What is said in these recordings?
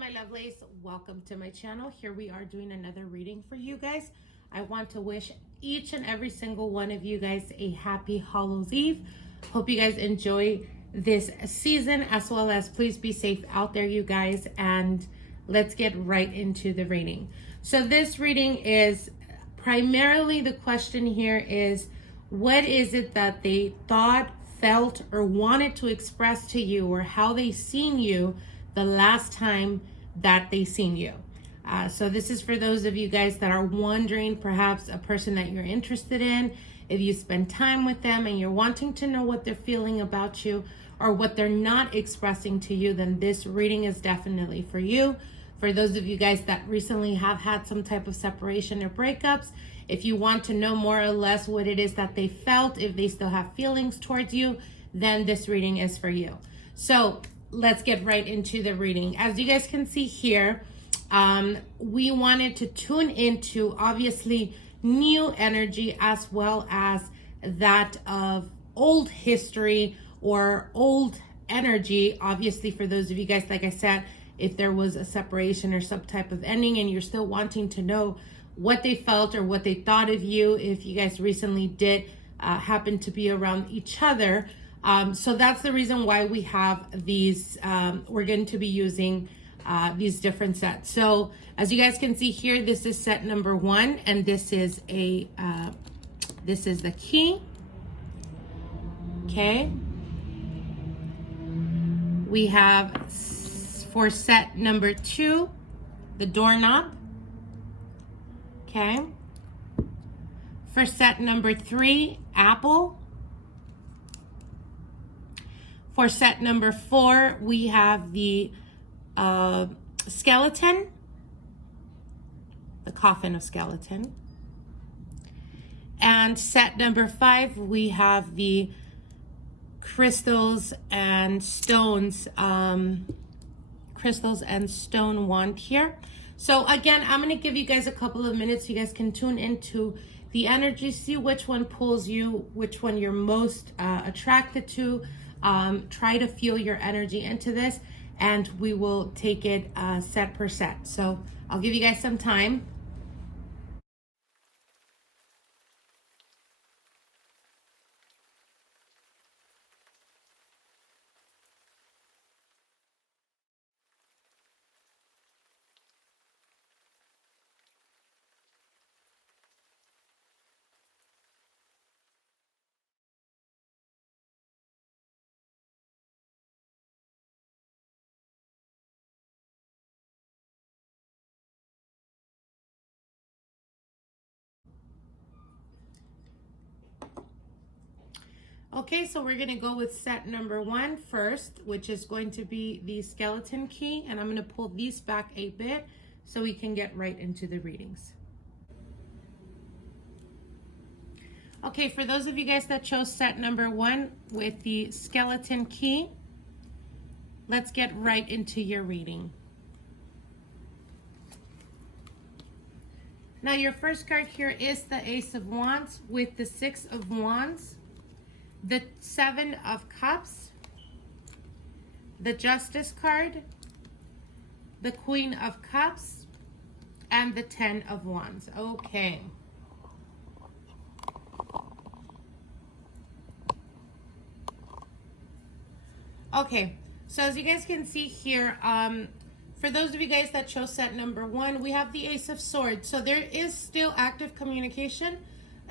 my lovelies, welcome to my channel. Here we are doing another reading for you guys. I want to wish each and every single one of you guys a happy Hallows Eve. Hope you guys enjoy this season, as well as please be safe out there, you guys, and let's get right into the reading. So this reading is primarily, the question here is, what is it that they thought, felt, or wanted to express to you, or how they seen you the last time that they seen you. So this is for those of you guys that are wondering, perhaps a person that you're interested in, if you spend time with them and you're wanting to know what they're feeling about you or what they're not expressing to you, then this reading is definitely for you. For those of you guys that recently have had some type of separation or breakups, if you want to know more or less what it is that they felt, if they still have feelings towards you, then this reading is for you. So let's get right into the reading. As you guys can see here, we wanted to tune into obviously new energy as well as that of old history or old energy. Obviously, for those of you guys, like I said, if there was a separation or some type of ending and you're still wanting to know what they felt or what they thought of you, if you guys recently did happen to be around each other. So that's the reason why we have these, we're going to be using these different sets. So as you guys can see here, this is set number 1, and this is a, this is the key. Okay. We have for set number 2, the doorknob. Okay. For set number 3, apple. For set number 4, we have the skeleton, the coffin of skeleton. And set number 5, we have the crystals and stones, crystals and stone wand here. So again, I'm going to give you guys a couple of minutes so you guys can tune into the energy, see which one pulls you, which one you're most attracted to. Try to feel your energy into this, and we will take it set per set. So I'll give you guys some time. Okay, so we're gonna go with set number 1 first, which is going to be the skeleton key, and I'm gonna pull these back a bit so we can get right into the readings. Okay, for those of you guys that chose set number 1 with the skeleton key, let's get right into your reading. Now your first card here is the Ace of Wands with the 6 of Wands, the 7 of Cups, the Justice card, the Queen of Cups, and the 10 of Wands. Okay. Okay, so as you guys can see here, for those of you guys that chose set number 1, we have the Ace of Swords. So there is still active communication.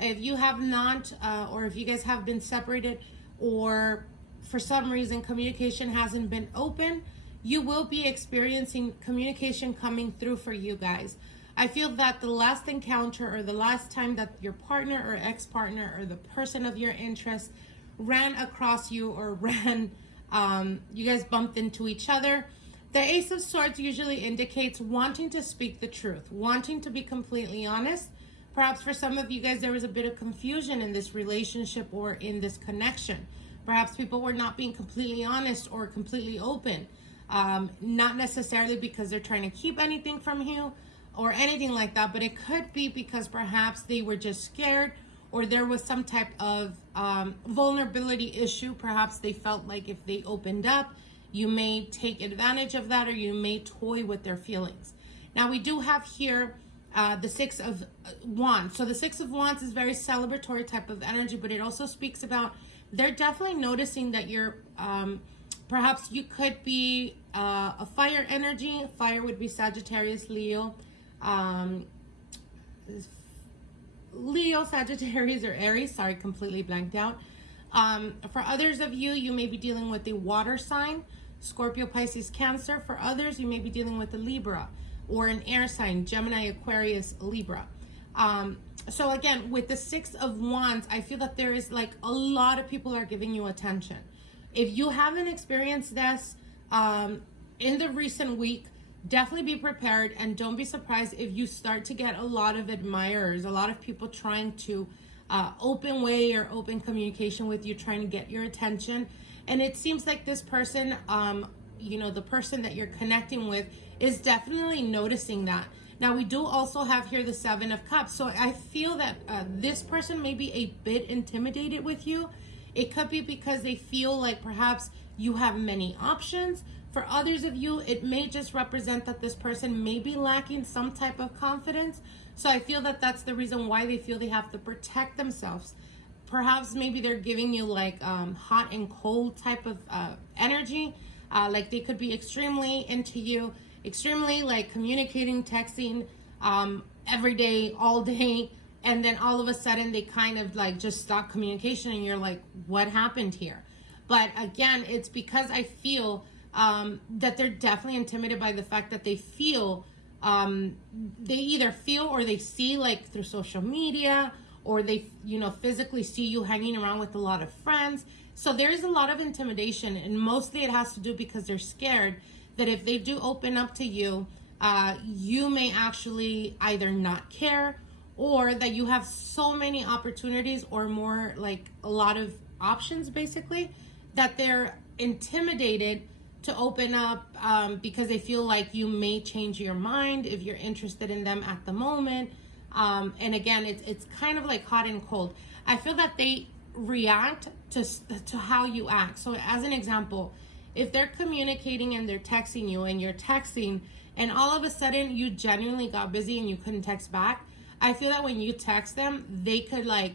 If you have not, or if you guys have been separated, or for some reason communication hasn't been open, you will be experiencing communication coming through for you guys. I feel that the last encounter or the last time that your partner or ex-partner or the person of your interest ran across you or ran, you guys bumped into each other, the Ace of Swords usually indicates wanting to speak the truth, wanting to be completely honest. Perhaps for some of you guys, there was a bit of confusion in this relationship or in this connection. Perhaps people were not being completely honest or completely open. Not necessarily because they're trying to keep anything from you or anything like that, but it could be because perhaps they were just scared, or there was some type of vulnerability issue. Perhaps they felt like if they opened up, You may take advantage of that, or you may toy with their feelings. Now we do have here the Six of Wands. So the Six of Wands is very celebratory type of energy, but it also speaks about they're definitely noticing that you're, perhaps you could be a fire energy. Fire would be Sagittarius, Leo, Sagittarius, or Aries. Sorry, completely blanked out. For others of you, you may be dealing with a water sign, Scorpio, Pisces, Cancer. For others, you may be dealing with a Libra or an air sign, Gemini, Aquarius, Libra. So again, with the Six of Wands, I feel that there is like a lot of people are giving you attention. If you haven't experienced this in the recent week, definitely be prepared, and don't be surprised if you start to get a lot of admirers, a lot of people trying to open way or open communication with you, trying to get your attention. And it seems like this person, you know, the person that you're connecting with is definitely noticing that. Now we do also have here the Seven of Cups. So I feel that this person may be a bit intimidated with you. It could be because they feel like perhaps you have many options. For others of you, it may just represent that this person may be lacking some type of confidence. So I feel that that's the reason why they feel they have to protect themselves. Perhaps maybe they're giving you like hot and cold type of energy. Like they could be extremely into you, extremely like communicating, texting every day, all day. And then all of a sudden they kind of like just stop communication, and you're like, what happened here? But again, it's because I feel that they're definitely intimidated by the fact that they feel, they either feel or they see like through social media, or they, you know, physically see you hanging around with a lot of friends. So there's a lot of intimidation, and mostly it has to do because they're scared that if they do open up to you, you may actually either not care, or that you have so many opportunities, or more like a lot of options basically, that they're intimidated to open up because they feel like you may change your mind if you're interested in them at the moment. And again, it's kind of like hot and cold. I feel that they react to how you act. So as an example, if they're communicating and they're texting you, and you're texting, and all of a sudden you genuinely got busy and you couldn't text back, I feel that when you text them, they could like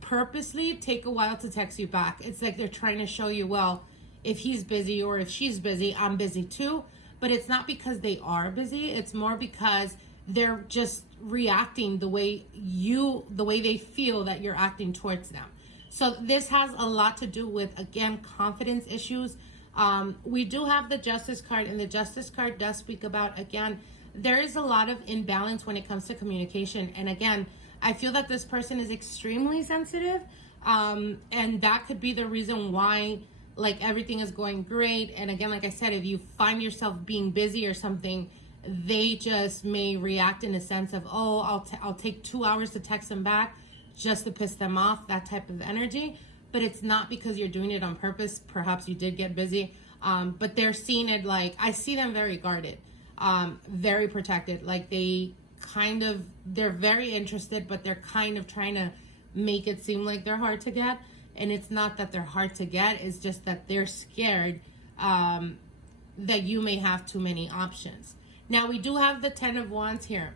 purposely take a while to text you back. It's like they're trying to show you, well, if he's busy or if she's busy, I'm busy too. But it's not because they are busy. It's more because they're just reacting the way they feel that you're acting towards them. So this has a lot to do with, again, confidence issues. We do have the Justice card, and the Justice card does speak about, again, there is a lot of imbalance when it comes to communication. And again, I feel that this person is extremely sensitive, and that could be the reason why like everything is going great. And again, like I said, if you find yourself being busy or something, they just may react in a sense of, oh, I'll take 2 hours to text them back just to piss them off, that type of energy. But it's not because you're doing it on purpose. Perhaps you did get busy, but they're seeing it like, I see them very guarded, very protected. Like they're very interested, but they're kind of trying to make it seem like they're hard to get. And it's not that they're hard to get, it's just that they're scared that you may have too many options. Now we do have the Ten of Wands here.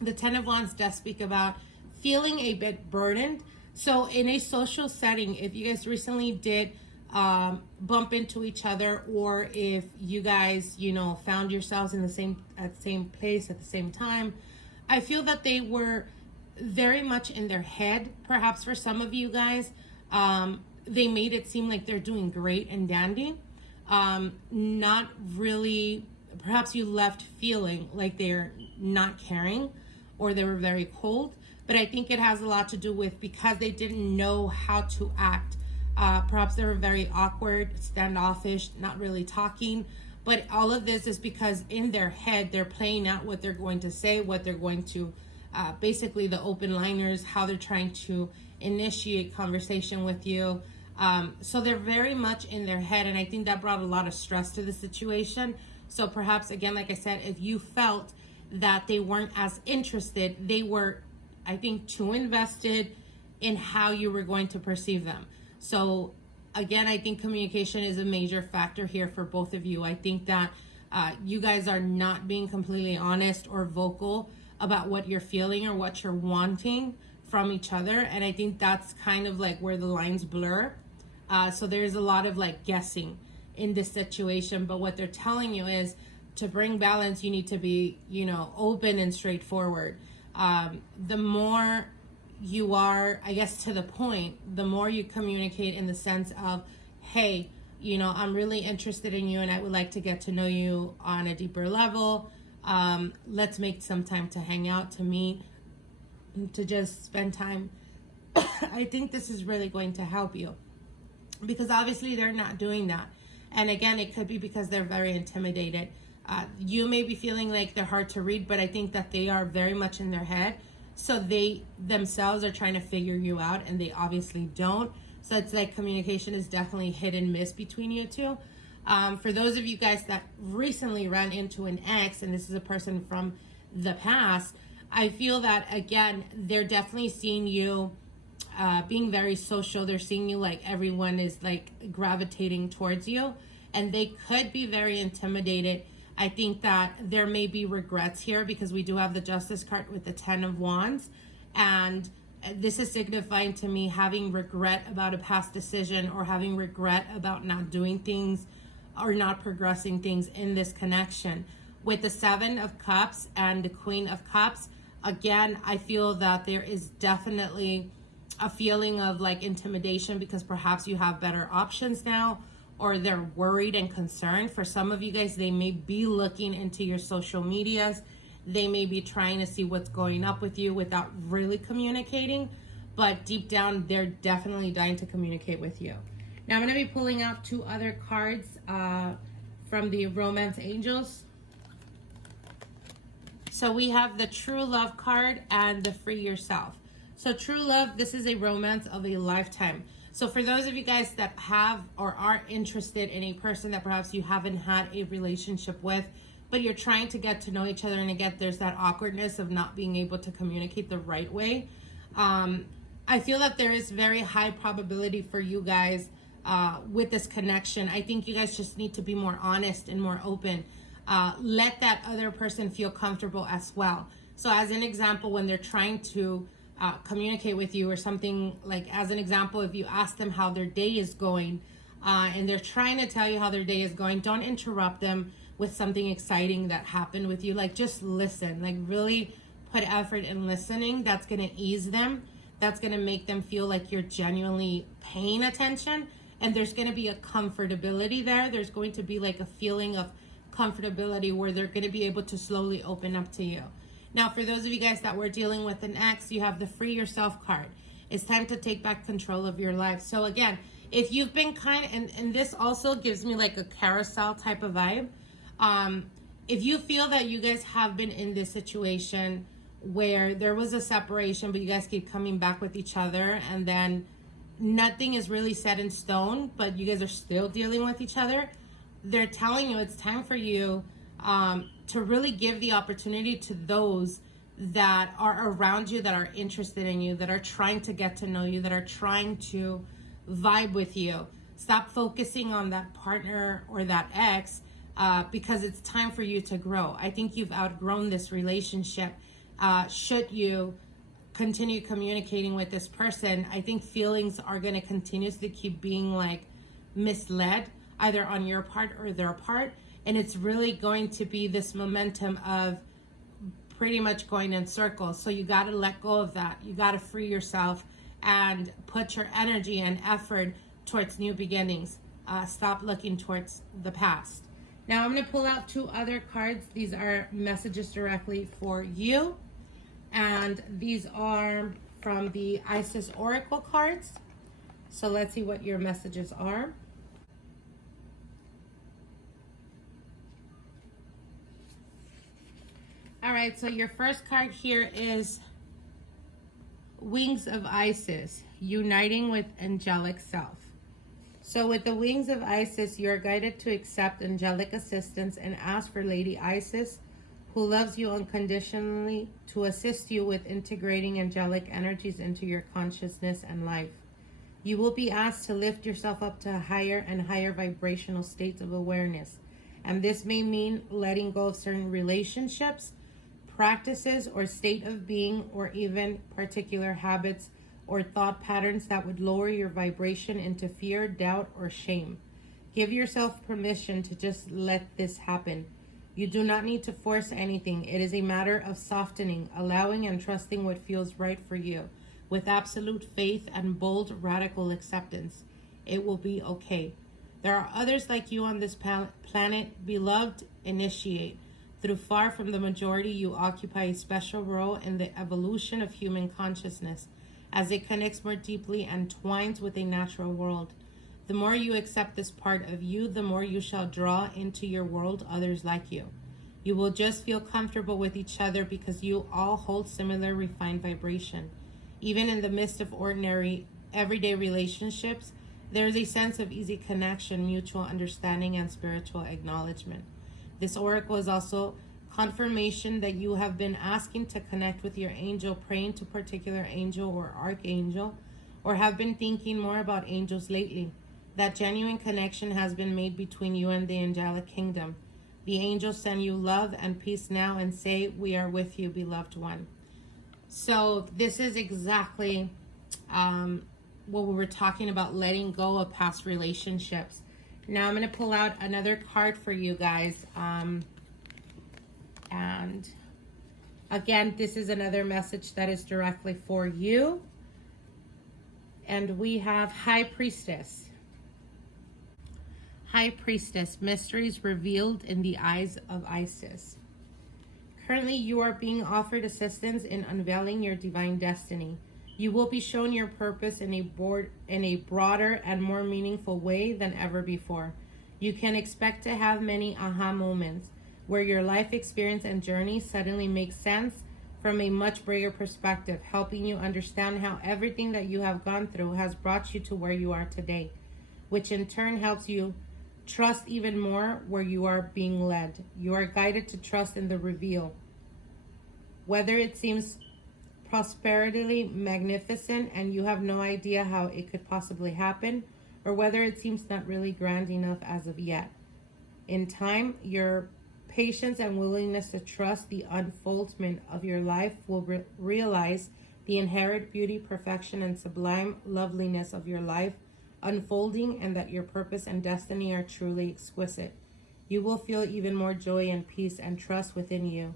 The Ten of Wands does speak about feeling a bit burdened. So in a social setting, if you guys recently did bump into each other, or if you guys, you know, found yourselves in the same place at the same time, I feel that they were very much in their head. Perhaps for some of you guys, they made it seem like they're doing great and dandy. Not really, perhaps you left feeling like they're not caring, or they were very cold. But I think it has a lot to do with because they didn't know how to act. Perhaps they were very awkward, standoffish, not really talking. But all of this is because in their head, they're playing out what they're going to say, what they're going to, basically the open liners, how they're trying to initiate conversation with you. So they're very much in their head. And I think that brought a lot of stress to the situation. So perhaps, again, like I said, if you felt that they weren't as interested, they were, I think, too invested in how you were going to perceive them. So Again, I think communication is a major factor here for both of you. I think that you guys are not being completely honest or vocal about what you're feeling or what you're wanting from each other. And I think that's kind of like where the lines blur. So there's a lot of like guessing in this situation. But what they're telling you is to bring balance, you need to be, you know, open and straightforward. The more you are, I guess, to the point, the more you communicate in the sense of, hey, you know, I'm really interested in you and I would like to get to know you on a deeper level. Let's make some time to hang out, to meet, to just spend time. I think this is really going to help you, because obviously they're not doing that. And again, it could be because they're very intimidated. You may be feeling like they're hard to read, but I think that they are very much in their head. So they themselves are trying to figure you out, and they obviously don't. So it's like communication is definitely hit and miss between you two. For those of you guys that recently ran into an ex, and this is a person from the past, I feel that, again, they're definitely seeing you being very social. They're seeing you like everyone is like gravitating towards you, and they could be very intimidated. I think that there may be regrets here, because we do have the Justice card with the 10 of Wands, and this is signifying to me having regret about a past decision, or having regret about not doing things or not progressing things in this connection. With the 7 of Cups and the Queen of Cups, again, I feel that there is definitely a feeling of like intimidation, because perhaps you have better options now, or they're worried and concerned. For some of you guys, they may be looking into your social medias. They may be trying to see what's going up with you without really communicating, but deep down, they're definitely dying to communicate with you. Now I'm going to be pulling out 2 other cards from the Romance Angels. So we have the True Love card and the Free Yourself. So True Love, this is a romance of a lifetime. So for those of you guys that have or are interested in a person that perhaps you haven't had a relationship with, but you're trying to get to know each other, and again, there's that awkwardness of not being able to communicate the right way. I feel that there is very high probability for you guys with this connection. I think you guys just need to be more honest and more open. Let that other person feel comfortable as well. So as an example, when they're trying to communicate with you or something, like as an example, if you ask them how their day is going and they're trying to tell you how their day is going, don't interrupt them with something exciting that happened with you. Like, just listen, like really put effort in listening. That's going to ease them. That's going to make them feel like you're genuinely paying attention, and there's going to be a comfortability there. There's going to be like a feeling of comfortability where they're going to be able to slowly open up to you. Now, for those of you guys that were dealing with an ex, you have the Free Yourself card. It's time to take back control of your life. So again, if you've been and this also gives me like a carousel type of vibe. If you feel that you guys have been in this situation where there was a separation, but you guys keep coming back with each other, and then nothing is really set in stone, but you guys are still dealing with each other, they're telling you it's time for you to really give the opportunity to those that are around you, that are interested in you, that are trying to get to know you, that are trying to vibe with you. Stop focusing on that partner or that ex because it's time for you to grow. I think you've outgrown this relationship. Should you continue communicating with this person, I think feelings are going to continuously keep being like misled, either on your part or their part. And it's really going to be this momentum of pretty much going in circles. So you got to let go of that. You got to free yourself and put your energy and effort towards new beginnings. Stop looking towards the past. Now I'm going to pull out 2 other cards. These are messages directly for you. And these are from the Isis Oracle cards. So let's see what your messages are. All right, so your first card here is Wings of Isis, uniting with angelic self. So with the Wings of Isis, you're guided to accept angelic assistance and ask for Lady Isis, who loves you unconditionally, to assist you with integrating angelic energies into your consciousness and life. You will be asked to lift yourself up to higher and higher vibrational states of awareness. And this may mean letting go of certain relationships, practices, or state of being, or even particular habits or thought patterns that would lower your vibration into fear, doubt, or shame. Give yourself permission to just let this happen. You do not need to force anything. It is a matter of softening, allowing, and trusting what feels right for you, with absolute faith and bold, radical acceptance. It will be okay. There are others like you on this planet. Beloved, initiate. Through far from the majority, you occupy a special role in the evolution of human consciousness, as it connects more deeply and twines with a natural world. The more you accept this part of you, the more you shall draw into your world others like you. You will just feel comfortable with each other because you all hold similar refined vibration. Even in the midst of ordinary, everyday relationships, there is a sense of easy connection, mutual understanding, and spiritual acknowledgement. This oracle is also confirmation that you have been asking to connect with your angel, praying to particular angel or archangel, or have been thinking more about angels lately. That genuine connection has been made between you and the angelic kingdom. The angels send you love and peace now and say, "We are with you, beloved one." So this is exactly what we were talking about, letting go of past relationships. Now I'm going to pull out another card for you guys. And again, this is another message that is directly for you. And we have High Priestess. High Priestess, mysteries revealed in the eyes of Isis. Currently, you are being offered assistance in unveiling your divine destiny. You will be shown your purpose in a broader and more meaningful way than ever before. You can expect to have many aha moments where your life experience and journey suddenly makes sense from a much bigger perspective, helping you understand how everything that you have gone through has brought you to where you are today, which in turn helps you trust even more where you are being led. You are guided to trust in the reveal. Whether it seems prosperity magnificent and you have no idea how it could possibly happen, or whether it seems not really grand enough as of yet. In time, your patience and willingness to trust the unfoldment of your life will realize the inherent beauty, perfection, and sublime loveliness of your life unfolding, and that your purpose and destiny are truly exquisite. You will feel even more joy and peace and trust within you,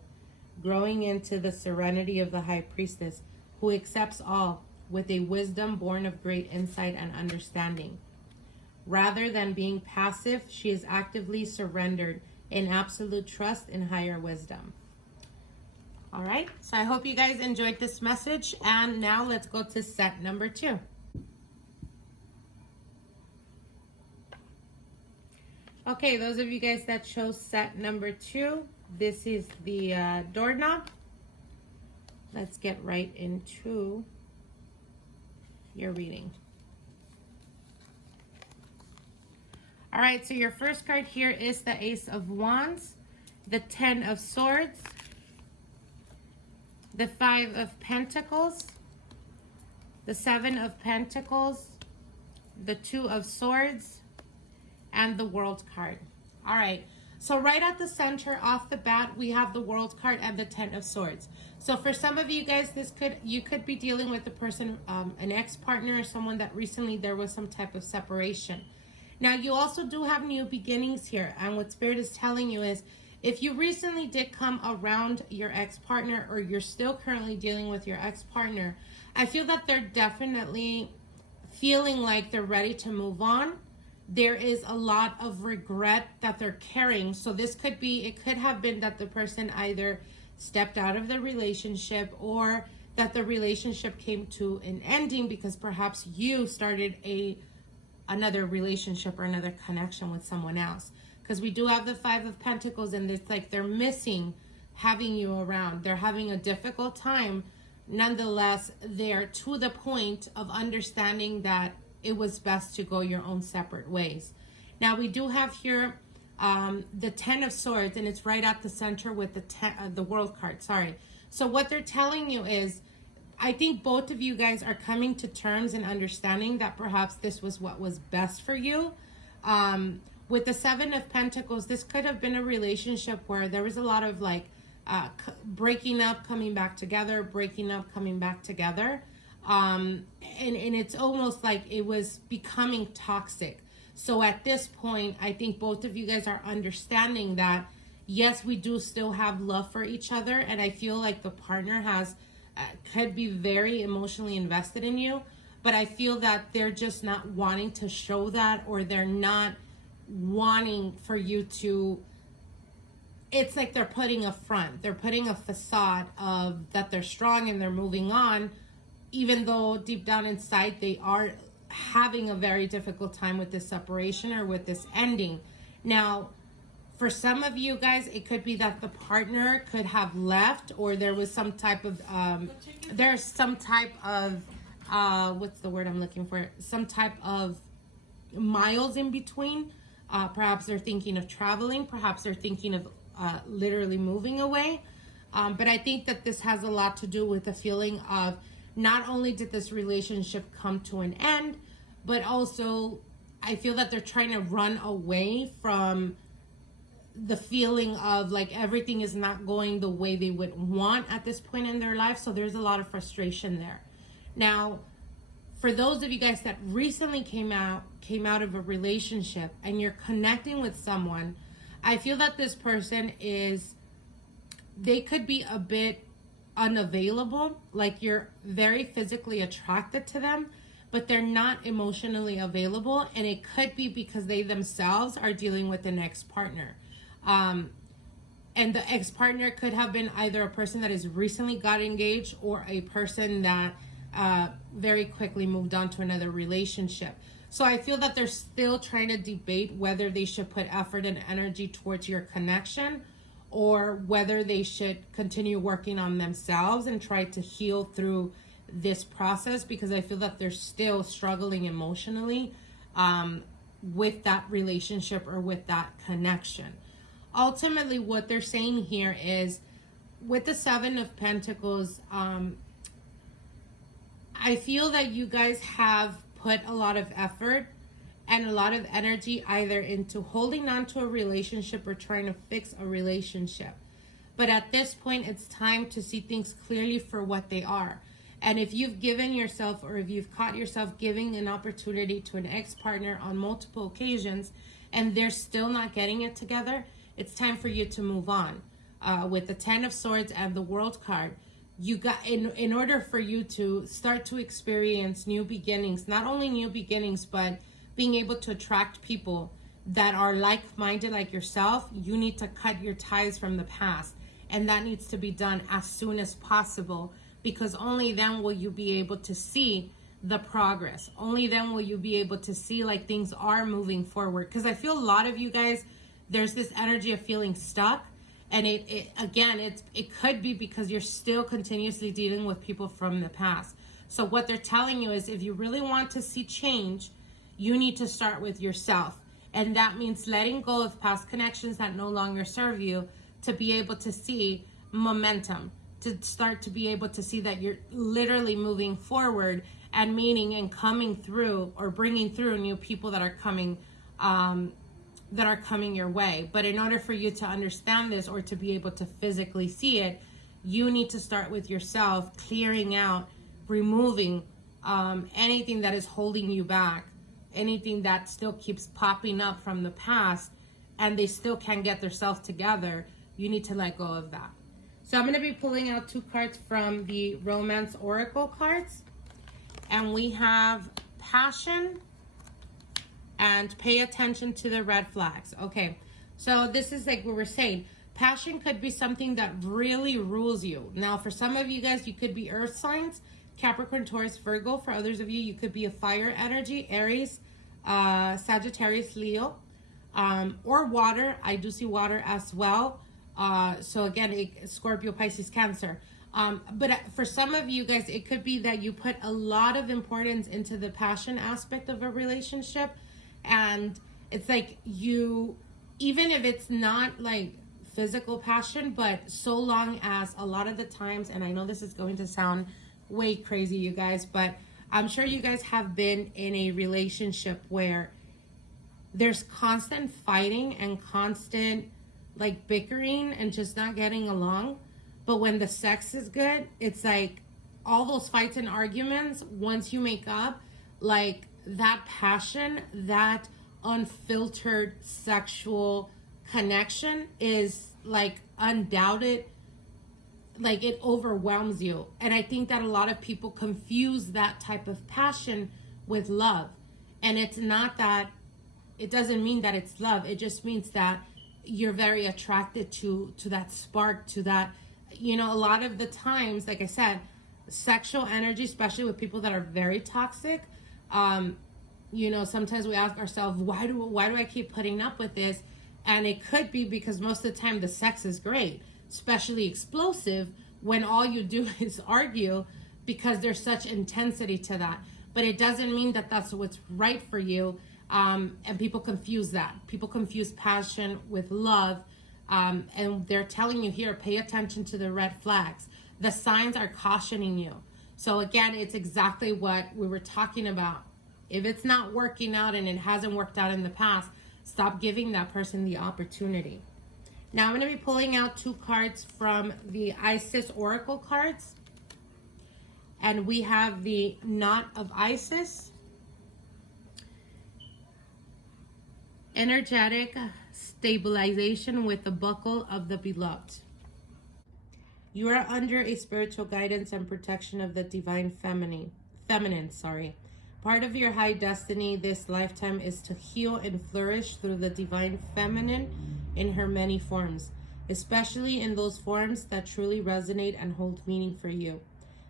growing into the serenity of the High Priestess, who accepts all with a wisdom born of great insight and understanding. Rather than being passive, she is actively surrendered in absolute trust in higher wisdom. All right, so I hope you guys enjoyed this message, and now let's go to set number 2. Okay, those of you guys that chose set number 2, this is the doorknob. Let's get right into your reading. All right, so your first card here is the Ace of Wands, the 10 of Swords, the 5 of Pentacles, the 7 of Pentacles, the 2 of Swords, and the World card. All right, so right at the center off the bat, we have the World card and the 10 of Swords. So for some of you guys, you could be dealing with a person, an ex-partner, or someone that recently there was some type of separation. Now, you also do have new beginnings here, and what Spirit is telling you is, if you recently did come around your ex-partner, or you're still currently dealing with your ex-partner, I feel that they're definitely feeling like they're ready to move on. There is a lot of regret that they're carrying. So this could be, it could have been that the person either stepped out of the relationship, or that the relationship came to an ending because perhaps you started another relationship or another connection with someone else. Because we do have the 5 of Pentacles, and it's like they're missing having you around. They're having a difficult time. Nonetheless, they're to the point of understanding that it was best to go your own separate ways. Now, we do have here the 10 of Swords, and it's right at the center with the World card. Sorry. So what they're telling you is, I think both of you guys are coming to terms and understanding that perhaps this was what was best for you. With the Seven of Pentacles, this could have been a relationship where there was a lot of like breaking up, coming back together, breaking up, coming back together. And it's almost like it was becoming toxic. So at this point, I think both of you guys are understanding that, yes, we do still have love for each other. And I feel like the partner has could be very emotionally invested in you. But I feel that they're just not wanting to show that, or they're not wanting for you to, it's like they're putting a front. They're putting a facade of that they're strong and they're moving on, even though deep down inside they are having a very difficult time with this separation or with this ending. Now, for some of you guys, it could be that the partner could have left, or there was some type of, there's some type of, what's the word I'm looking for? Some type of miles in between. Perhaps they're thinking of traveling. Perhaps they're thinking of literally moving away. But I think that this has a lot to do with the feeling of, not only did this relationship come to an end, but also I feel that they're trying to run away from the feeling of like everything is not going the way they would want at this point in their life. So there's a lot of frustration there. Now, for those of you guys that recently came out of a relationship and you're connecting with someone, I feel that this person they could be a bit unavailable, like you're very physically attracted to them, but they're not emotionally available. And it could be because they themselves are dealing with an ex-partner. And the ex-partner could have been either a person that has recently got engaged, or a person that very quickly moved on to another relationship. So I feel that they're still trying to debate whether they should put effort and energy towards your connection, or whether they should continue working on themselves and try to heal through this process, because I feel that they're still struggling emotionally with that relationship or with that connection. Ultimately, what they're saying here is, with the Seven of Pentacles, I feel that you guys have put a lot of effort and a lot of energy either into holding on to a relationship or trying to fix a relationship. But at this point, it's time to see things clearly for what they are. And if you've given yourself, or if you've caught yourself giving an opportunity to an ex-partner on multiple occasions and they're still not getting it together, it's time for you to move on. With the Ten of Swords and the World card, you got, in order for you to start to experience new beginnings, not only new beginnings, but being able to attract people that are like-minded like yourself, you need to cut your ties from the past. And that needs to be done as soon as possible, because only then will you be able to see the progress. Only then will you be able to see like things are moving forward. Because I feel a lot of you guys, there's this energy of feeling stuck. And it could be because you're still continuously dealing with people from the past. So what they're telling you is, if you really want to see change, you need to start with yourself. And that means letting go of past connections that no longer serve you, to be able to see momentum, to start to be able to see that you're literally moving forward and meaning and coming through, or bringing through new people that are coming your way. But in order for you to understand this, or to be able to physically see it, you need to start with yourself, clearing out, removing anything that is holding you back, anything that still keeps popping up from the past, and they still can't get themselves together. You need to let go of that. So I'm going to be pulling out 2 cards from the Romance Oracle cards. And we have Passion and Pay Attention to the Red Flags. Okay, so this is like what we're saying. Passion could be something that really rules you. Now, for some of you guys, you could be earth signs, Capricorn, Taurus, Virgo. For others of you, you could be a fire energy, Aries, Sagittarius, Leo, or water. I do see water as well. So again, Scorpio, Pisces, Cancer. But for some of you guys, it could be that you put a lot of importance into the passion aspect of a relationship. And it's like you, even if it's not like physical passion, but so long as a lot of the times, and I know this is going to sound way crazy, you guys. But I'm sure you guys have been in a relationship where there's constant fighting and constant like bickering and just not getting along. But when the sex is good, it's like all those fights and arguments, once you make up, like that passion, that unfiltered sexual connection is like undoubted, like it overwhelms you. And I think that a lot of people confuse that type of passion with love. And it's not that, it doesn't mean that it's love. It just means that you're very attracted to that spark, to that, you know, a lot of the times, like I said, sexual energy, especially with people that are very toxic, you know, sometimes we ask ourselves, why do I keep putting up with this? And it could be because most of the time the sex is great, especially explosive, when all you do is argue, because there's such intensity to that. But it doesn't mean that that's what's right for you. And people confuse that. People confuse passion with love. And they're telling you here, pay attention to the red flags. The signs are cautioning you. So again, it's exactly what we were talking about. If it's not working out and it hasn't worked out in the past, stop giving that person the opportunity. Now I'm going to be pulling out 2 cards from the Isis Oracle cards. And we have the Knot of Isis, energetic stabilization with the buckle of the beloved. You are under a spiritual guidance and protection of the divine feminine. Part of your high destiny this lifetime is to heal and flourish through the divine feminine in her many forms, especially in those forms that truly resonate and hold meaning for you.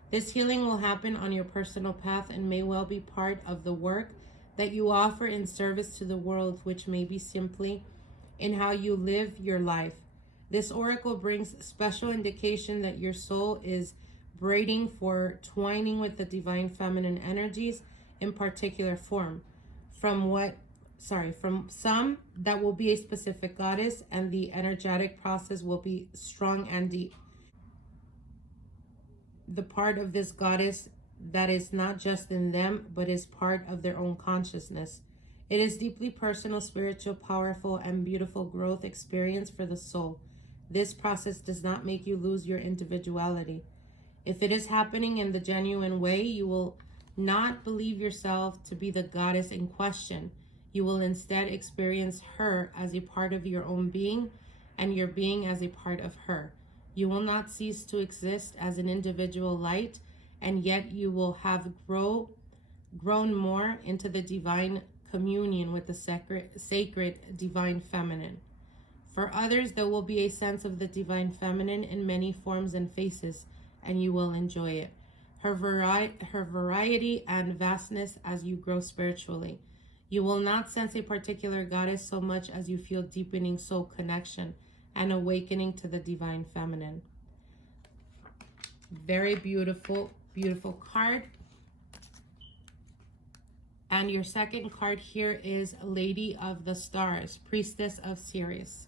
This healing will happen on your personal path and may well be part of the work that you offer in service to the world, which may be simply in how you live your life. This oracle brings special indication that your soul is braiding for twining with the divine feminine energies in particular form. From some that will be a specific goddess, and the energetic process will be strong and deep. The part of this goddess that is not just in them, but is part of their own consciousness. It is deeply personal, spiritual, powerful, and beautiful growth experience for the soul. This process does not make you lose your individuality. If it is happening in the genuine way, you will not believe yourself to be the goddess in question. You will instead experience her as a part of your own being, and your being as a part of her. You will not cease to exist as an individual light, and yet you will have grown more into the divine communion with the sacred divine feminine. For others, there will be a sense of the divine feminine in many forms and faces, and you will enjoy it. Her variety and vastness as you grow spiritually. You will not sense a particular goddess so much as you feel deepening soul connection and awakening to the divine feminine. Very beautiful, beautiful card. And your second card here is Lady of the Stars, Priestess of Sirius.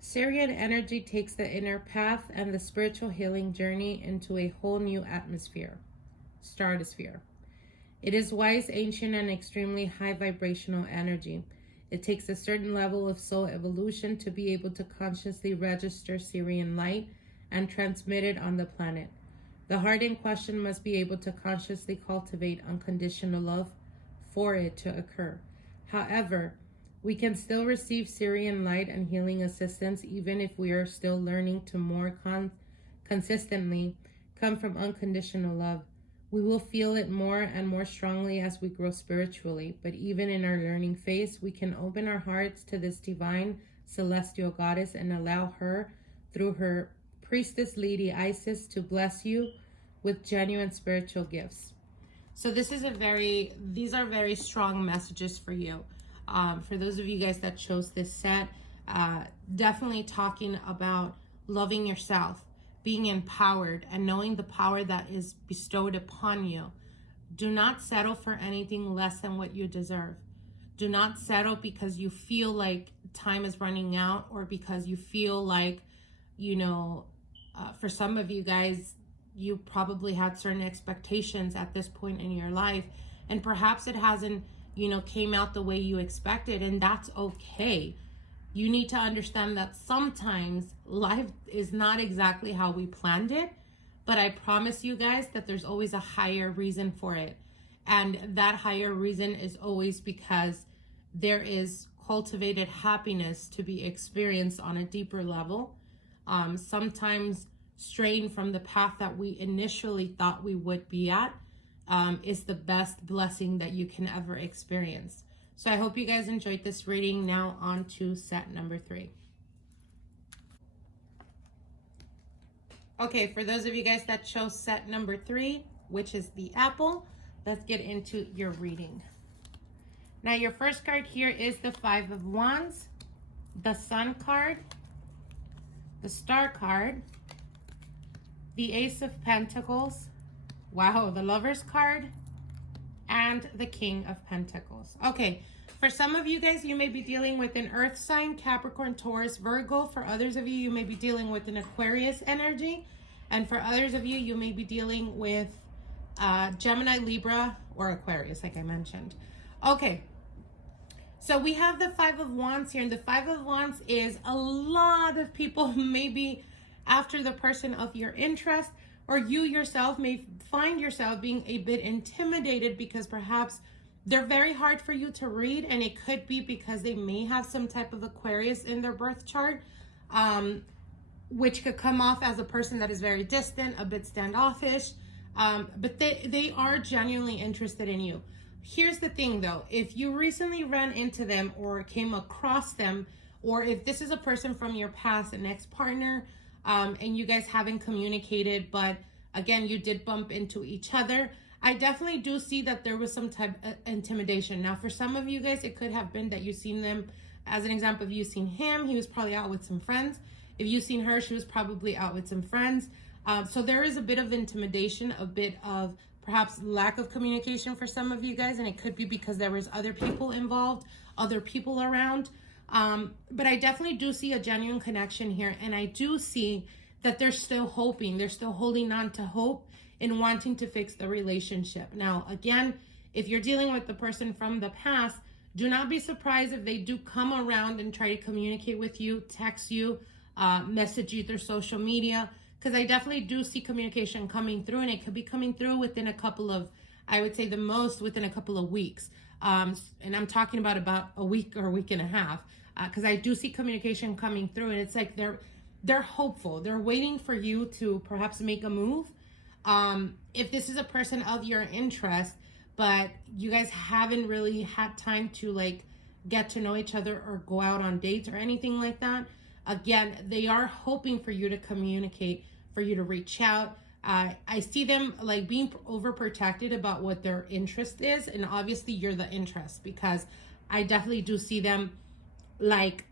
Sirian energy takes the inner path and the spiritual healing journey into a whole new atmosphere, stratosphere. It is wise, ancient, and extremely high vibrational energy. It takes a certain level of soul evolution to be able to consciously register Sirian light and transmit it on the planet. The heart in question must be able to consciously cultivate unconditional love for it to occur. However, we can still receive Sirian light and healing assistance even if we are still learning to more consistently come from unconditional love. We will feel it more and more strongly as we grow spiritually, but even in our learning phase, we can open our hearts to this divine celestial goddess and allow her, through her priestess Lady Isis, to bless you with genuine spiritual gifts. So these are very strong messages for you. For those of you guys that chose this set, definitely talking about loving yourself, being empowered, and knowing the power that is bestowed upon you. Do not settle for anything less than what you deserve. Do not settle because you feel like time is running out, or because you feel like, for some of you guys, you probably had certain expectations at this point in your life, and perhaps it hasn't, you know, came out the way you expected, and that's okay. You need to understand that sometimes life is not exactly how we planned it, but I promise you guys that there's always a higher reason for it. And that higher reason is always because there is cultivated happiness to be experienced on a deeper level. Sometimes straying from the path that we initially thought we would be at is the best blessing that you can ever experience. So I hope you guys enjoyed this reading. Now on to set number 3. Okay, for those of you guys that chose set number 3, which is the apple, let's get into your reading. Now your first card here is the 5 of Wands, the Sun card, the Star card, the Ace of Pentacles, wow, the Lovers card, and the King of Pentacles. Okay, for some of you guys, you may be dealing with an Earth sign, Capricorn, Taurus, Virgo. For others of you, you may be dealing with an Aquarius energy. And for others of you, you may be dealing with Gemini, Libra, or Aquarius, like I mentioned. Okay, so we have the 5 of Wands here. And the 5 of Wands is a lot of people maybe after the person of your interest, or you yourself may find yourself being a bit intimidated because perhaps they're very hard for you to read, and it could be because they may have some type of Aquarius in their birth chart, which could come off as a person that is very distant, a bit standoffish, but they are genuinely interested in you. Here's the thing though, if you recently ran into them or came across them, or if this is a person from your past, an ex-partner, and you guys haven't communicated, but again, you did bump into each other, I definitely do see that there was some type of intimidation. Now, for some of you guys, it could have been that you've seen them. As an example, if you've seen him, he was probably out with some friends. If you've seen her, she was probably out with some friends. So there is a bit of intimidation, a bit of perhaps lack of communication for some of you guys, and it could be because there was other people involved, other people around. But I definitely do see a genuine connection here, and I do see that they're still hoping, they're still holding on to hope and wanting to fix the relationship. Now, again, if you're dealing with the person from the past, do not be surprised if they do come around and try to communicate with you, text you, message you through social media, because I definitely do see communication coming through, and it could be coming through within a couple of, I would say the most within a couple of weeks. And I'm talking about a week or a week and a half, because I do see communication coming through, and it's like they're hopeful. They're waiting for you to perhaps make a move. If this is a person of your interest, but you guys haven't really had time to like get to know each other or go out on dates or anything like that, again, they are hoping for you to communicate, for you to reach out. I see them like being overprotected about what their interest is, and obviously you're the interest, because I definitely do see them like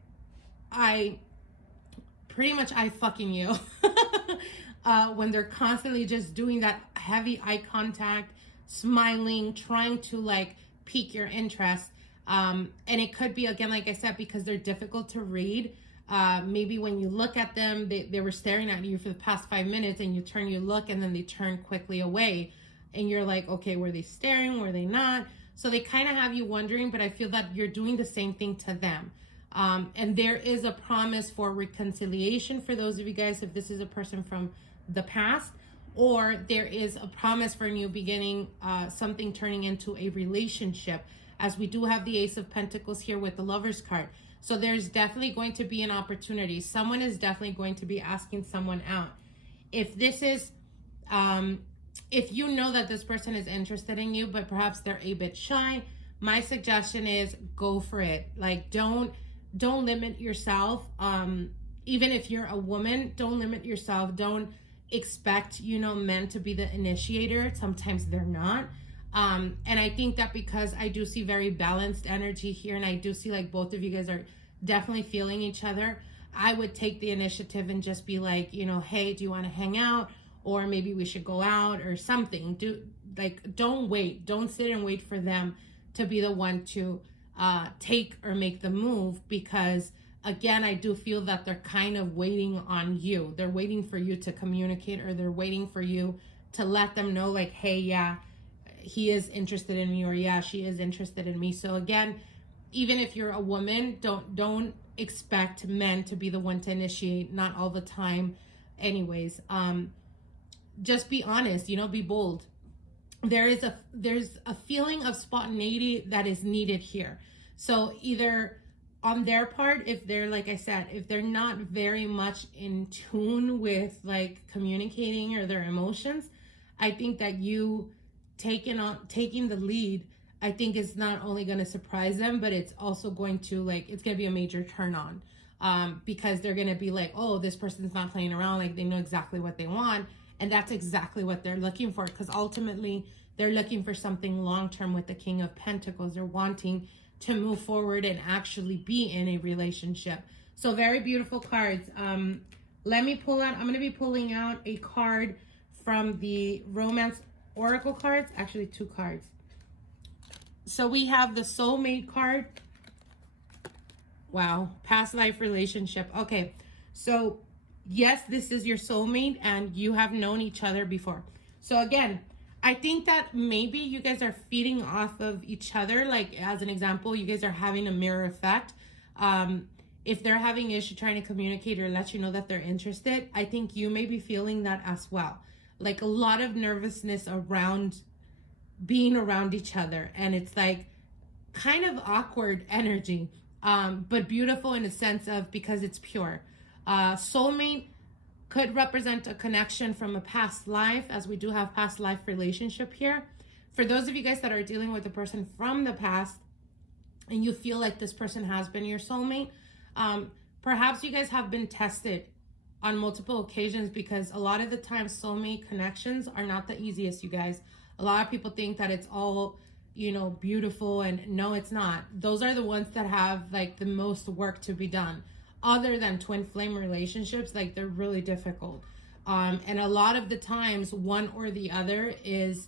I fucking you. When they're constantly just doing that heavy eye contact, smiling, trying to like pique your interest. And it could be, again, like I said, because they're difficult to read. Maybe when you look at them, they were staring at you for the past 5 minutes, and you look, and then they turn quickly away. And you're like, okay, were they staring? Were they not? So they kind of have you wondering, but I feel that you're doing the same thing to them. And there is a promise for reconciliation for those of you guys, if this is a person from the past, or there is a promise for a new beginning, something turning into a relationship, as we do have the Ace of Pentacles here with the Lovers card. So there's definitely going to be an opportunity. Someone is definitely going to be asking someone out. If this is, if you know that this person is interested in you, but perhaps they're a bit shy, my suggestion is go for it. Like, don't limit yourself. Even if you're a woman, don't limit yourself. Don't expect, men to be the initiator. Sometimes they're not. And I think that because I do see very balanced energy here, and I do see like both of you guys are definitely feeling each other, I would take the initiative and just be like, hey, do you want to hang out? Or maybe we should go out or something. Don't wait. Don't sit and wait for them to be the one to take or make the move, because again, I do feel that they're kind of waiting on you. They're waiting for you to communicate, or they're waiting for you to let them know like, hey, yeah, he is interested in me, or yeah, she is interested in me. So again, even if you're a woman, don't expect men to be the one to initiate. Not all the time. Anyways, just be honest, you know, be bold. There's a feeling of spontaneity that is needed here. So either on their part, if they're, like I said, if they're not very much in tune with like communicating or their emotions, I think that you taking the lead, I think is not only going to surprise them, but it's also going to it's going to be a major turn on, because they're going to be like, oh, this person's not playing around. Like, they know exactly what they want. And that's exactly what they're looking for, because ultimately they're looking for something long-term with the King of Pentacles. They're wanting to move forward and actually be in a relationship. So very beautiful cards. Let me pull out, I'm going to be pulling out a card from the Romance Oracle cards. Actually, 2 cards. So we have the Soulmate card. Wow. Past life relationship. Okay. So yes, this is your soulmate and you have known each other before. So again, I think that maybe you guys are feeding off of each other. Like, as an example, you guys are having a mirror effect. If they're having issue trying to communicate or let you know that they're interested, I think you may be feeling that as well. Like, a lot of nervousness around being around each other. And it's like kind of awkward energy, but beautiful in a sense of, because it's pure. Soulmate could represent a connection from a past life, as we do have past life relationship here. For those of you guys that are dealing with a person from the past and you feel like this person has been your soulmate, perhaps you guys have been tested on multiple occasions, because a lot of the time soulmate connections are not the easiest, you guys. A lot of people think that it's all, you know, beautiful, and no, it's not. Those are the ones that have like the most work to be done. Other than twin flame relationships, like, they're really difficult. And a lot of the times one or the other is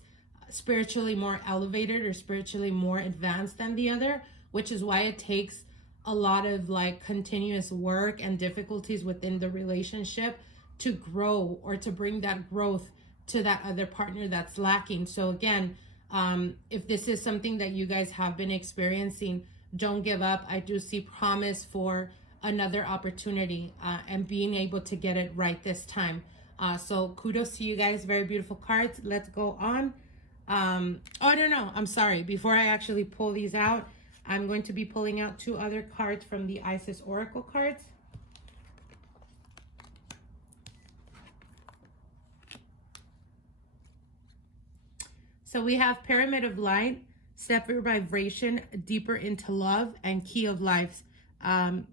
spiritually more elevated or spiritually more advanced than the other, which is why it takes a lot of like continuous work and difficulties within the relationship to grow, or to bring that growth to that other partner that's lacking. So again, if this is something that you guys have been experiencing, don't give up. I do see promise for another opportunity, and being able to get it right this time. So kudos to you guys. Very beautiful cards. Let's go on. Oh, no, I'm sorry. Before I actually pull these out, I'm going to be pulling out 2 other cards from the Isis Oracle cards. So we have Pyramid of Light, Step Your Vibration Deeper into Love, and Key of Life,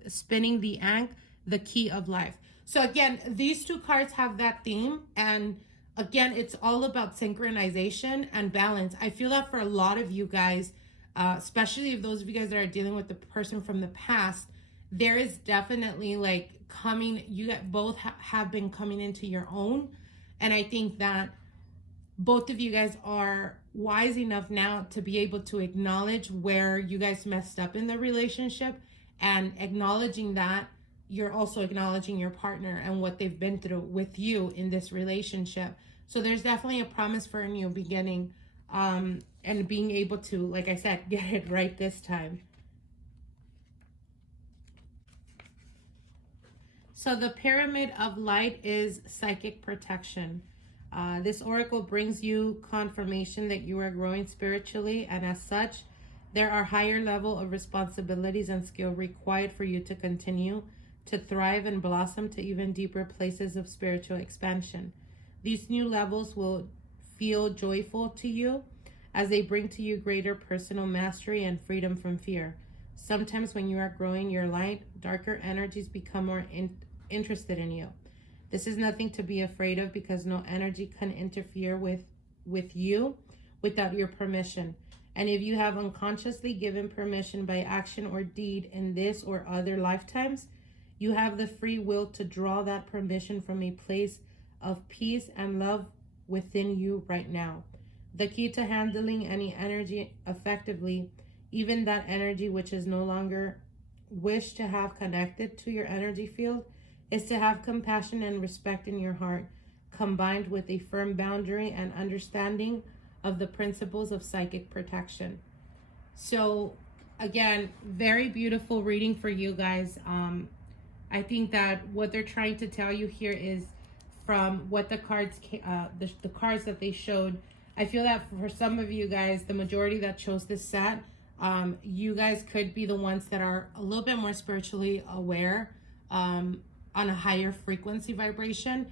Spinning the Ankh, the Key of Life. So again, these 2 cards have that theme. And again, it's all about synchronization and balance. I feel that for a lot of you guys, especially if those of you guys that are dealing with the person from the past, there is definitely like coming, you guys both have been coming into your own. And I think that both of you guys are wise enough now to be able to acknowledge where you guys messed up in the relationship, and acknowledging that, you're also acknowledging your partner and what they've been through with you in this relationship. So there's definitely a promise for a new beginning, and being able to, like I said, get it right this time. So the Pyramid of Light is psychic protection. This oracle brings you confirmation that you are growing spiritually, and as such, there are higher level of responsibilities and skill required for you to continue to thrive and blossom to even deeper places of spiritual expansion. These new levels will feel joyful to you as they bring to you greater personal mastery and freedom from fear. Sometimes when you are growing your light, darker energies become more interested in you. This is nothing to be afraid of, because no energy can interfere with you without your permission. And if you have unconsciously given permission by action or deed in this or other lifetimes, you have the free will to draw that permission from a place of peace and love within you right now. The key to handling any energy effectively, even that energy which is no longer wish to have connected to your energy field is to have compassion and respect in your heart, combined with a firm boundary and understanding of the principles of psychic protection. So again, very beautiful reading for you guys. I think that what they're trying to tell you here is from what the cards, the cards that they showed. I feel that for some of you guys, the majority that chose this set, you guys could be the ones that are a little bit more spiritually aware, on a higher frequency vibration.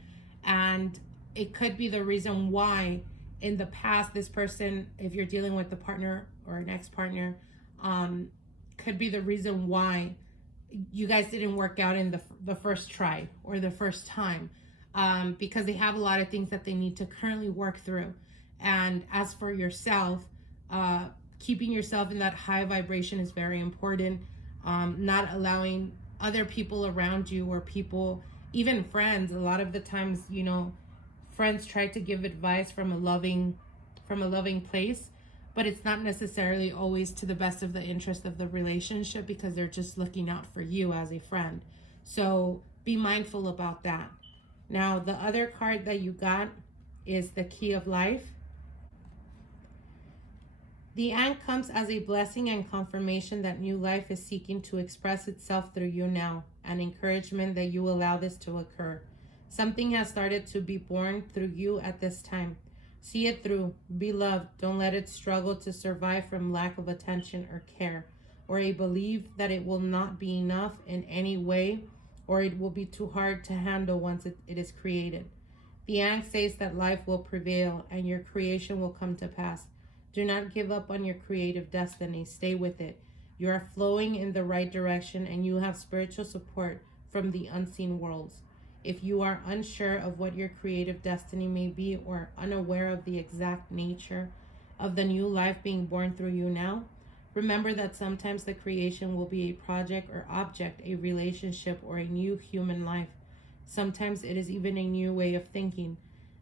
And it could be the reason why in the past, this person, if you're dealing with a partner or an ex-partner, could be the reason why you guys didn't work out in the first try or the first time, because they have a lot of things that they need to currently work through. And as for yourself, keeping yourself in that high vibration is very important. Not allowing other people around you or people, even friends, a lot of the times, you know, friends try to give advice from a loving place, but it's not necessarily always to the best of the interest of the relationship, because they're just looking out for you as a friend. So be mindful about that. Now, the other card that you got is the Key of Life. The ant comes as a blessing and confirmation that new life is seeking to express itself through you now, and encouragement that you allow this to occur. Something has started to be born through you at this time. See it through. Be loved. Don't let it struggle to survive from lack of attention or care, or a belief that it will not be enough in any way, or it will be too hard to handle once it is created. The ant says that life will prevail and your creation will come to pass. Do not give up on your creative destiny. Stay with it. You are flowing in the right direction and you have spiritual support from the unseen worlds. If you are unsure of what your creative destiny may be or unaware of the exact nature of the new life being born through you now, remember that sometimes the creation will be a project or object, a relationship, or a new human life. Sometimes it is even a new way of thinking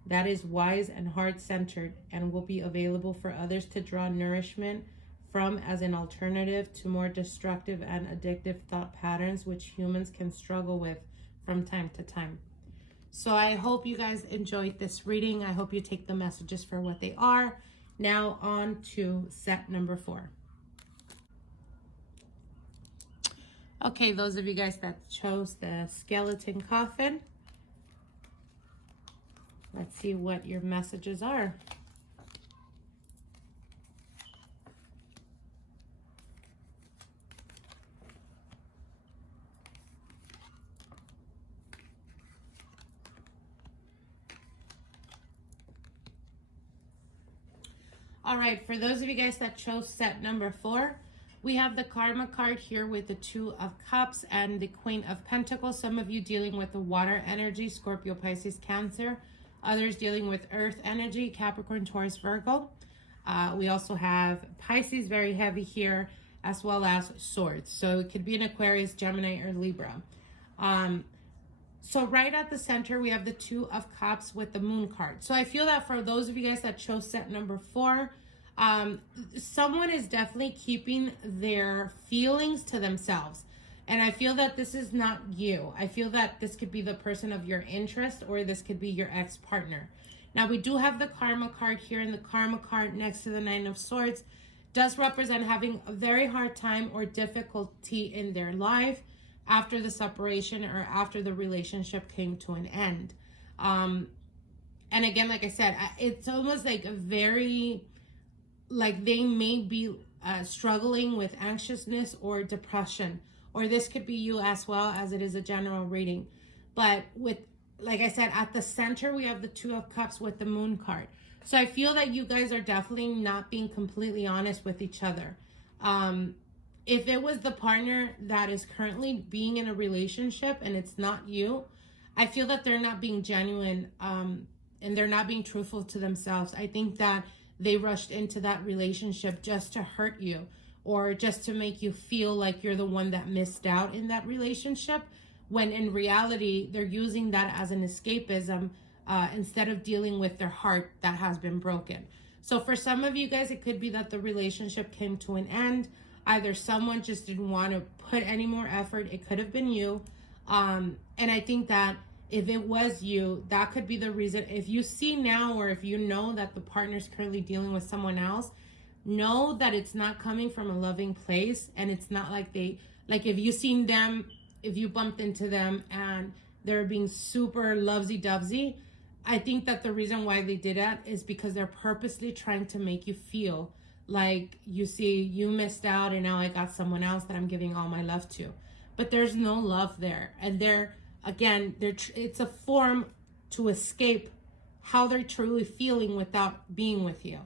that is wise and heart-centered and will be available for others to draw nourishment from as an alternative to more destructive and addictive thought patterns which humans can struggle with from time to time. So I hope you guys enjoyed this reading. I hope you take the messages for what they are. Now on to set number 4. Okay, those of you guys that chose the skeleton coffin, let's see what your messages are. All right, for those of you guys that chose set number 4, we have the Karma card here with the 2 of Cups and the Queen of Pentacles. Some of you dealing with the water energy, Scorpio, Pisces, Cancer. Others dealing with earth energy, Capricorn, Taurus, Virgo. We also have Pisces, very heavy here, as well as Swords. So it could be an Aquarius, Gemini, or Libra. So right at the center, we have the 2 of Cups with the Moon card. So I feel that for those of you guys that chose set number 4, someone is definitely keeping their feelings to themselves. And I feel that this is not you. I feel that this could be the person of your interest, or this could be your ex-partner. Now, we do have the Karma card here, and the Karma card next to the 9 of Swords does represent having a very hard time or difficulty in their life after the separation or after the relationship came to an end. And again, like I said, it's almost like a very, like they may be struggling with anxiousness or depression. Or this could be you as well, as it is a general reading. But with, like I said, at the center, we have the 2 of Cups with the Moon card. So I feel that you guys are definitely not being completely honest with each other. If it was the partner that is currently being in a relationship and it's not you, I feel that they're not being genuine and they're not being truthful to themselves. I think that they rushed into that relationship just to hurt you, or just to make you feel like you're the one that missed out in that relationship, when in reality, they're using that as an escapism instead of dealing with their heart that has been broken. So for some of you guys, it could be that the relationship came to an end. Either someone just didn't want to put any more effort. It could have been you. And I think that if it was you, that could be the reason. If you see now, or if you know that the partner's currently dealing with someone else, know that it's not coming from a loving place. And it's not like if you seen them, if you bumped into them and they're being super lovesy-dovesy, I think that the reason why they did that is because they're purposely trying to make you feel like, you see, you missed out and now I got someone else that I'm giving all my love to. But there's no love there. And it's a form to escape how they're truly feeling without being with you.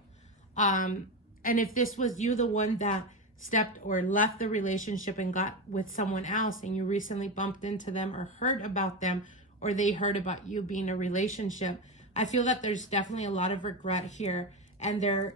And if this was you, the one that stepped or left the relationship and got with someone else, and you recently bumped into them or heard about them, or they heard about you being in a relationship, I feel that there's definitely a lot of regret here. And they're,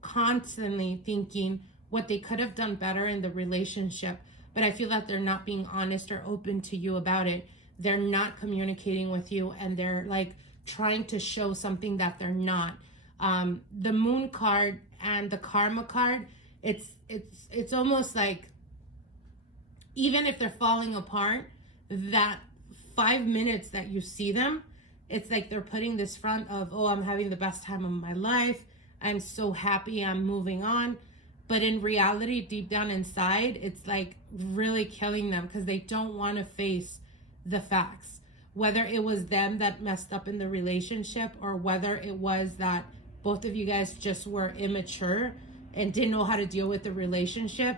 constantly thinking what they could have done better in the relationship. But I feel that they're not being honest or open to you about it. They're not communicating with you, and they're like trying to show something that they're not. The moon card and the karma card, it's almost like, even if they're falling apart, that 5 minutes that you see them, it's like they're putting this front of, oh, I'm having the best time of my life. I'm so happy. I'm moving on. But in reality, deep down inside, it's like really killing them because they don't want to face the facts. Whether it was them that messed up in the relationship, or whether it was that both of you guys just were immature and didn't know how to deal with the relationship.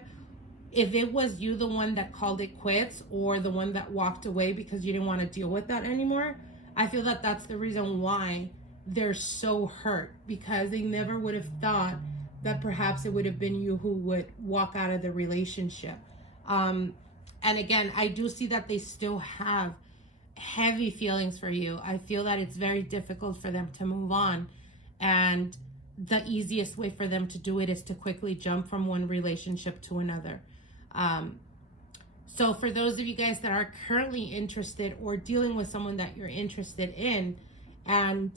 If it was you, the one that called it quits, or the one that walked away because you didn't want to deal with that anymore, I feel that that's the reason why they're so hurt, because they never would have thought that perhaps it would have been you who would walk out of the relationship. And again, I do see that they still have heavy feelings for you. I feel that it's very difficult for them to move on. And the easiest way for them to do it is to quickly jump from one relationship to another. So for those of you guys that are currently interested or dealing with someone that you're interested in, and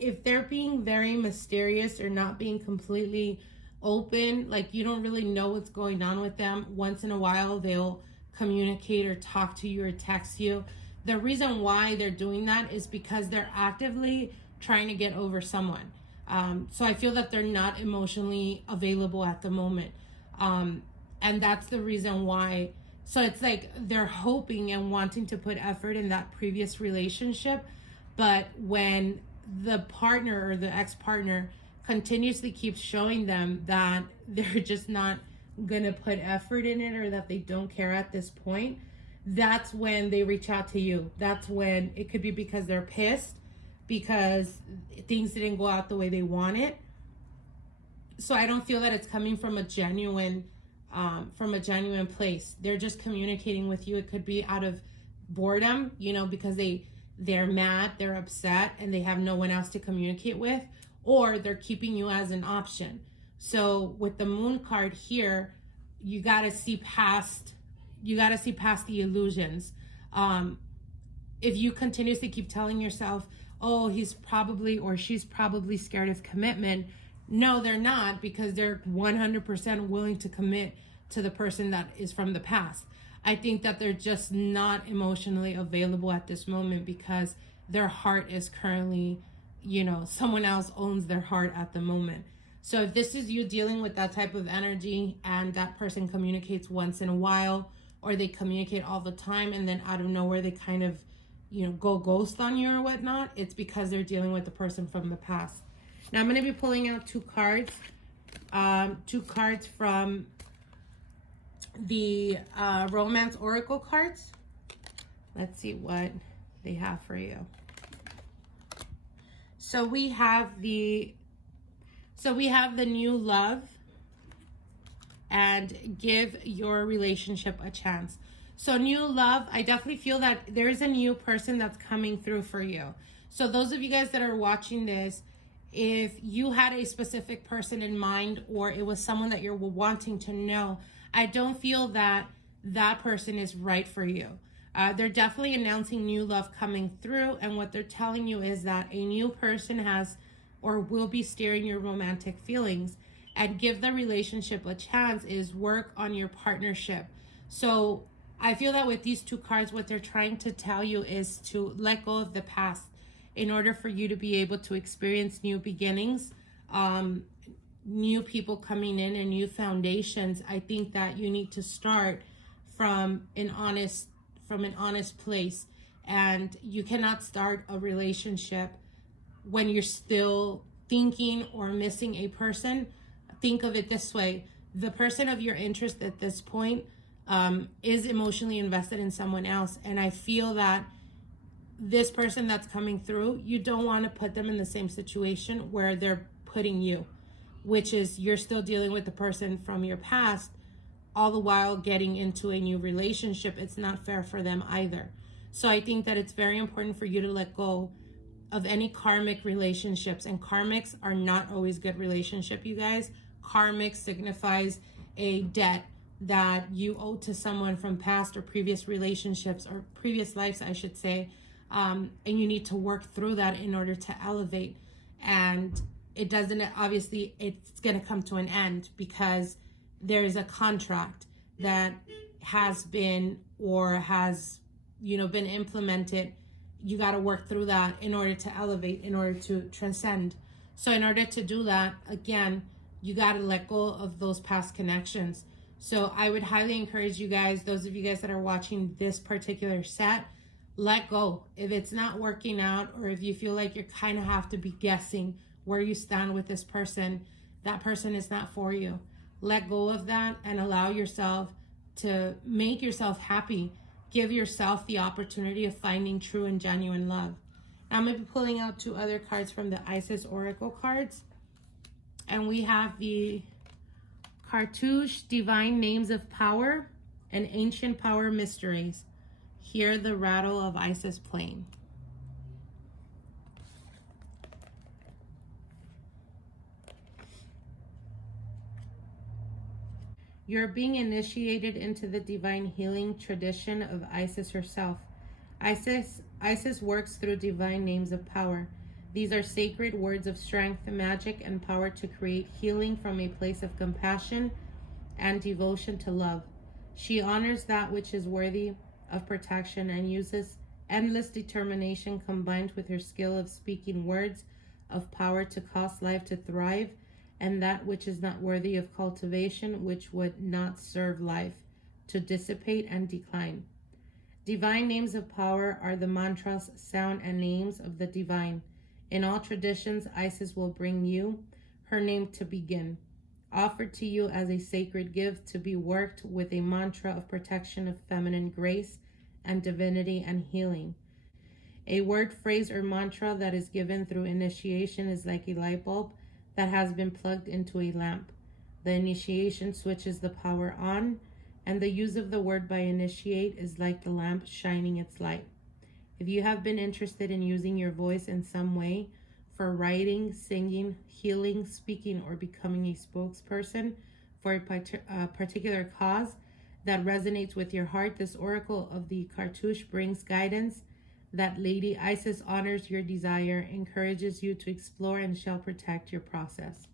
if they're being very mysterious or not being completely open, like you don't really know what's going on with them, once in a while they'll communicate or talk to you or text you. The reason why they're doing that is because they're actively trying to get over someone. So I feel that they're not emotionally available at the moment. And that's the reason why. So it's like they're hoping and wanting to put effort in that previous relationship. But when the partner or the ex-partner continuously keeps showing them that they're just not going to put effort in it, or that they don't care at this point, that's when they reach out to you. That's when it could be because they're pissed because things didn't go out the way they wanted. So I don't feel that it's coming from a genuine place. They're just communicating with you. It could be out of boredom, because they're mad, they're upset, and they have no one else to communicate with, or they're keeping you as an option. So with the moon card here, you got to see past the illusions. If you continuously keep telling yourself, oh, he's probably or she's probably scared of commitment, no, they're not, because they're 100% willing to commit to the person that is from the past. I think that they're just not emotionally available at this moment because their heart is currently, someone else owns their heart at the moment. So if this is you dealing with that type of energy, and that person communicates once in a while, or they communicate all the time, and then out of nowhere they kind of, go ghost on you or whatnot, it's because they're dealing with the person from the past. Now I'm going to be pulling out two cards from the Romance Oracle cards. Let's see what they have for you. So we have the new love and give your relationship a chance. So new love, I definitely feel that there's a new person that's coming through for you. So those of you guys that are watching this, if you had a specific person in mind, or it was someone that you're wanting to know, I don't feel that that person is right for you. They're definitely announcing new love coming through, and what they're telling you is that a new person has or will be steering your romantic feelings. and give the relationship a chance is work on your partnership. So I feel that with these two cards, what they're trying to tell you is to let go of the past in order for you to be able to experience new beginnings, new people coming in and new foundations. I think that you need to start from an honest place, and you cannot start a relationship when you're still thinking or missing a person. Think of it this way: the person of your interest at this point is emotionally invested in someone else, and I feel that this person that's coming through, you don't want to put them in the same situation where they're putting you, which is you're still dealing with the person from your past, all the while getting into a new relationship. It's not fair for them either. So I think that it's very important for you to let go of any karmic relationships. And karmics are not always good relationship, you guys. Karmic signifies a debt that you owe to someone from past or previous relationships, or previous lives, I should say. And you need to work through that in order to elevate. And it doesn't, obviously, it's going to come to an end because there is a contract that has been or has, been implemented. You got to work through that in order to elevate, in order to transcend. So in order to do that, again, you got to let go of those past connections. So I would highly encourage you guys, those of you guys that are watching this particular set, let go. If it's not working out, or if you feel like you kind of have to be guessing where you stand with this person, that person is not for you. Let go of that and allow yourself to make yourself happy. Give yourself the opportunity of finding true and genuine love. Now I'm going to be pulling out two other cards from the Isis Oracle cards. And we have the Cartouche Divine Names of Power and Ancient Power Mysteries. Hear the rattle of Isis playing. You're being initiated into the divine healing tradition of Isis herself. Isis works through divine names of power. These are sacred words of strength, magic, and power to create healing from a place of compassion and devotion to love. She honors that which is worthy of protection and uses endless determination combined with her skill of speaking words of power to cause life to thrive, and that which is not worthy of cultivation, which would not serve life, to dissipate and decline. Divine names of power are the mantras, sound, and names of the divine. In all traditions, Isis will bring you her name to begin, offered to you as a sacred gift to be worked with a mantra of protection of feminine grace and divinity and healing. A word, phrase, or mantra that is given through initiation is like a light bulb that has been plugged into a lamp. The initiation switches the power on, and the use of the word by initiate is like the lamp shining its light. If you have been interested in using your voice in some way for writing, singing, healing, speaking, or becoming a spokesperson for a particular cause that resonates with your heart, this oracle of the Cartouche brings guidance that Lady Isis honors your desire, encourages you to explore, and shall protect your process.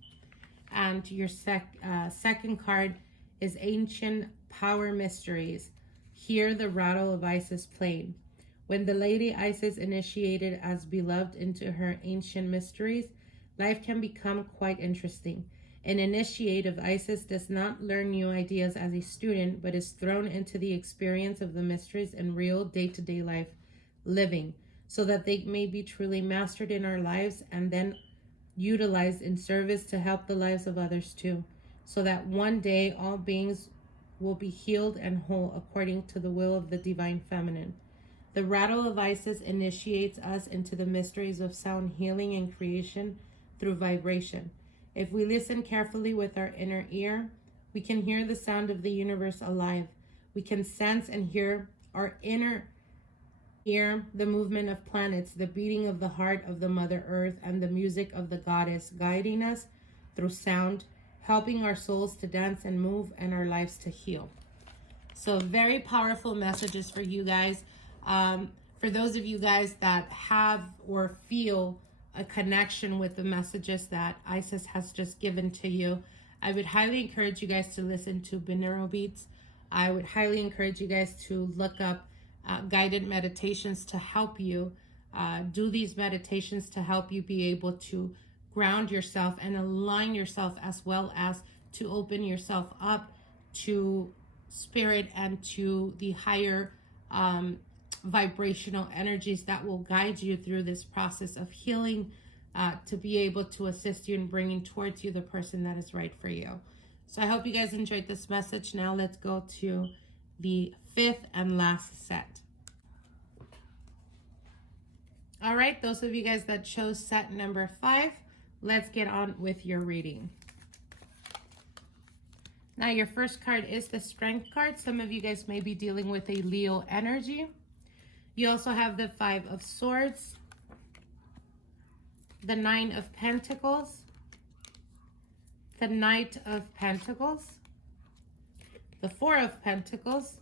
And your second card is Ancient Power Mysteries. Hear the rattle of Isis playing. When the Lady Isis initiated as beloved into her ancient mysteries, life can become quite interesting. An initiate of Isis does not learn new ideas as a student, but is thrown into the experience of the mysteries in real day-to-day life living, so that they may be truly mastered in our lives and then utilized in service to help the lives of others too, so that one day all beings will be healed and whole according to the will of the divine feminine. The rattle of Isis initiates us into the mysteries of sound healing and creation through vibration. If we listen carefully with our inner ear, we can hear the sound of the universe alive. We can sense and hear our inner ear the movement of planets, the beating of the heart of the Mother Earth, and the music of the goddess, guiding us through sound, helping our souls to dance and move, and our lives to heal. So very powerful messages for you guys. For those of you guys that have or feel a connection with the messages that Isis has just given to you, I would highly encourage you guys to listen to binaural beats. I would highly encourage you guys to look up guided meditations to help you do these meditations to help you be able to ground yourself and align yourself, as well as to open yourself up to spirit and to the higher vibrational energies that will guide you through this process of healing, to be able to assist you in bringing towards you the person that is right for you. So I hope you guys enjoyed this message. Now let's go to the 5th and last set. All right, those of you guys that chose set number 5, let's get on with your reading. Now your first card is the Strength card. Some of you guys may be dealing with a Leo energy. You also have the 5 of Swords, the 9 of Pentacles, the Knight of Pentacles, the 4 of Pentacles,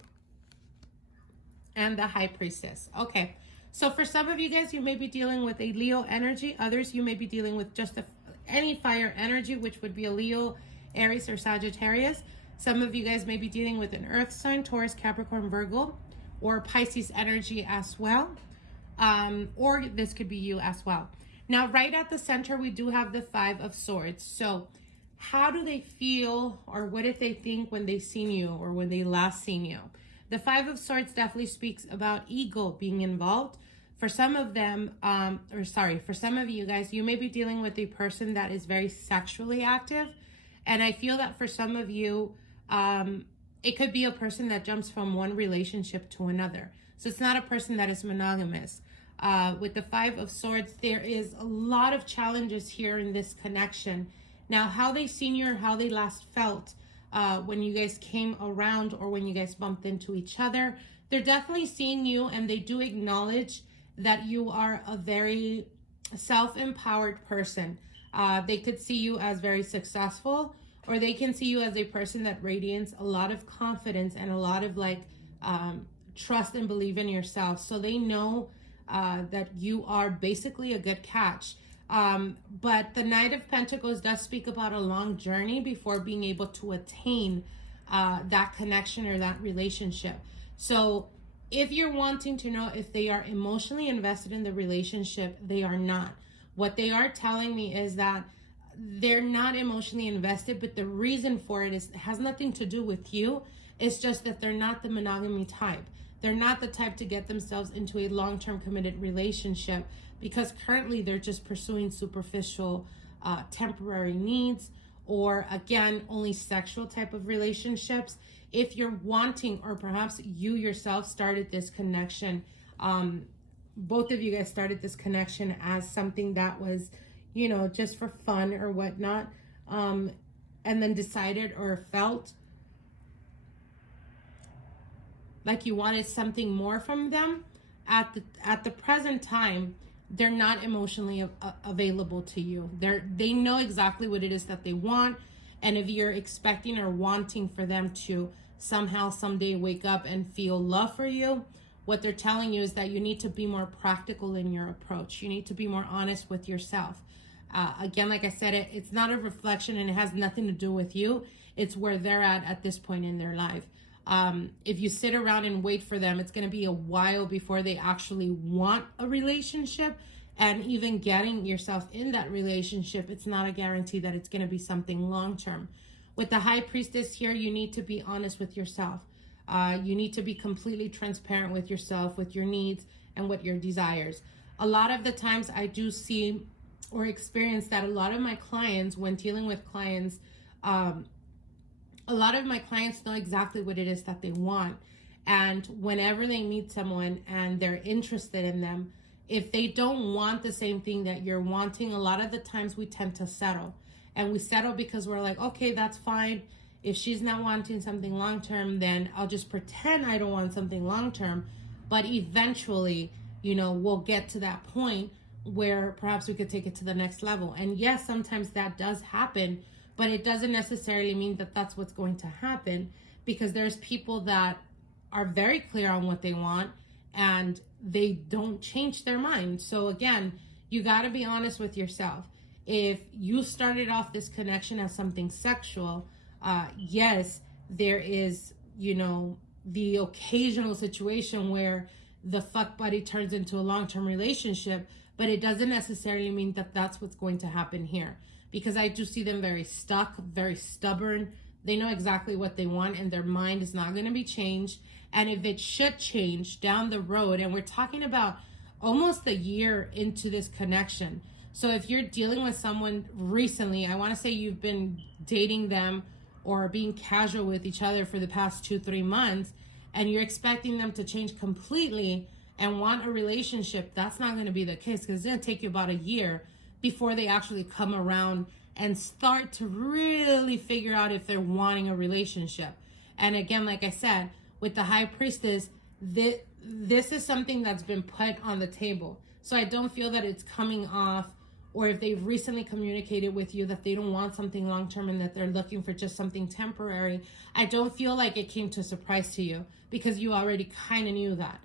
and the High Priestess. Okay, so for some of you guys, you may be dealing with a Leo energy. Others, you may be dealing with just any fire energy, which would be a Leo, Aries, or Sagittarius. Some of you guys may be dealing with an Earth sign, Taurus, Capricorn, Virgo, or Pisces energy as well. Or this could be you as well. Now, right at the center, we do have the 5 of Swords. So how do they feel, or what did they think when they seen you, or when they last seen you? The 5 of Swords definitely speaks about ego being involved. For some of them, for some of you guys, you may be dealing with a person that is very sexually active. And I feel that for some of you, it could be a person that jumps from one relationship to another. So it's not a person that is monogamous. With the 5 of Swords, there is a lot of challenges here in this connection. Now, how they seen you, or how they last felt when you guys came around, or when you guys bumped into each other, they're definitely seeing you, and they do acknowledge that you are a very self-empowered person. They could see you as very successful, or they can see you as a person that radiates a lot of confidence and a lot of trust and believe in yourself. So they know that you are basically a good catch. But the Knight of Pentacles does speak about a long journey before being able to attain that connection or that relationship. So if you're wanting to know if they are emotionally invested in the relationship, they are not. What they are telling me is that they're not emotionally invested, but the reason for it has nothing to do with you. It's just that they're not the monogamy type. They're not the type to get themselves into a long-term committed relationship, because currently they're just pursuing superficial, temporary needs, or again, only sexual type of relationships. If you're wanting, or perhaps you yourself started this connection, both of you guys started this connection as something that was, just for fun or whatnot, and then decided or felt like you wanted something more from them. At the present time, they're not emotionally available to you. They know exactly what it is that they want. And if you're expecting or wanting for them to somehow someday wake up and feel love for you, what they're telling you is that you need to be more practical in your approach. You need to be more honest with yourself. Again, like I said, it's not a reflection, and it has nothing to do with you. It's where they're at this point in their life. If you sit around and wait for them, it's going to be a while before they actually want a relationship. And even getting yourself in that relationship, it's not a guarantee that it's going to be something long-term. With the High Priestess here, you need to be honest with yourself. You need to be completely transparent with yourself, with your needs and with your desires. A lot of the times I do see or experience that a lot of my clients, when dealing with clients, a lot of my clients know exactly what it is that they want. And whenever they meet someone and they're interested in them, if they don't want the same thing that you're wanting, a lot of the times we tend to settle. And we settle because we're like, okay, that's fine. If she's not wanting something long-term, then I'll just pretend I don't want something long-term. But eventually, we'll get to that point where perhaps we could take it to the next level. And yes, sometimes that does happen, but it doesn't necessarily mean that that's what's going to happen, because there's people that are very clear on what they want and they don't change their mind. So again, you got to be honest with yourself. if you started off this connection as something sexual, yes, there is, the occasional situation where the fuck buddy turns into a long-term relationship, but it doesn't necessarily mean that that's what's going to happen here, because I do see them very stuck, very stubborn. They know exactly what they want and their mind is not going to be changed. And if it should change down the road, and we're talking about almost a year into this connection. So if you're dealing with someone recently, I want to say you've been dating them or being casual with each other for the past 2-3 months, and you're expecting them to change completely and want a relationship, that's not going to be the case, because it's going to take you about a year before they actually come around and start to really figure out if they're wanting a relationship. And again, like I said, with the High Priestess, this is something that's been put on the table. So I don't feel that it's coming off, or if they've recently communicated with you that they don't want something long-term and that they're looking for just something temporary, I don't feel like it came to a surprise to you, because you already kind of knew that.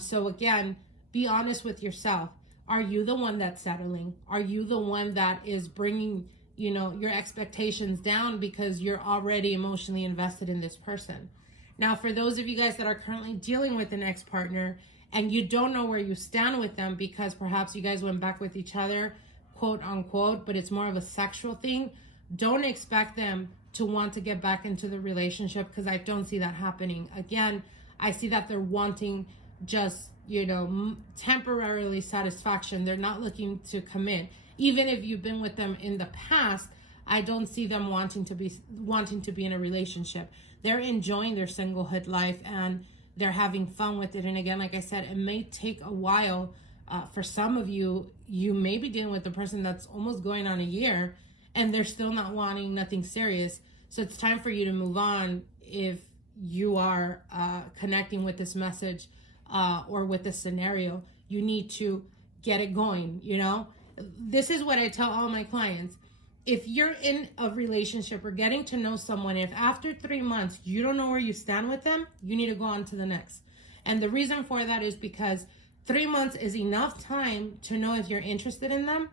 So again, be honest with yourself. Are you the one that's settling? Are you the one that is bringing, your expectations down because you're already emotionally invested in this person? Now, for those of you guys that are currently dealing with an ex-partner and you don't know where you stand with them because perhaps you guys went back with each other, quote unquote, but it's more of a sexual thing, don't expect them to want to get back into the relationship, because I don't see that happening. Again, I see that they're wanting just, temporarily satisfaction. They're not looking to commit. Even if you've been with them in the past, I don't see them wanting to be in a relationship. They're enjoying their singlehood life and they're having fun with it. And again, like I said, it may take a while. For some of you, you may be dealing with a person that's almost going on a year and they're still not wanting nothing serious. So it's time for you to move on if you are connecting with this message or with this scenario. You need to get it going, This is what I tell all my clients. If you're in a relationship or getting to know someone, if after 3 months you don't know where you stand with them, you need to go on to the next. And the reason for that is because 3 months is enough time to know if you're interested in them,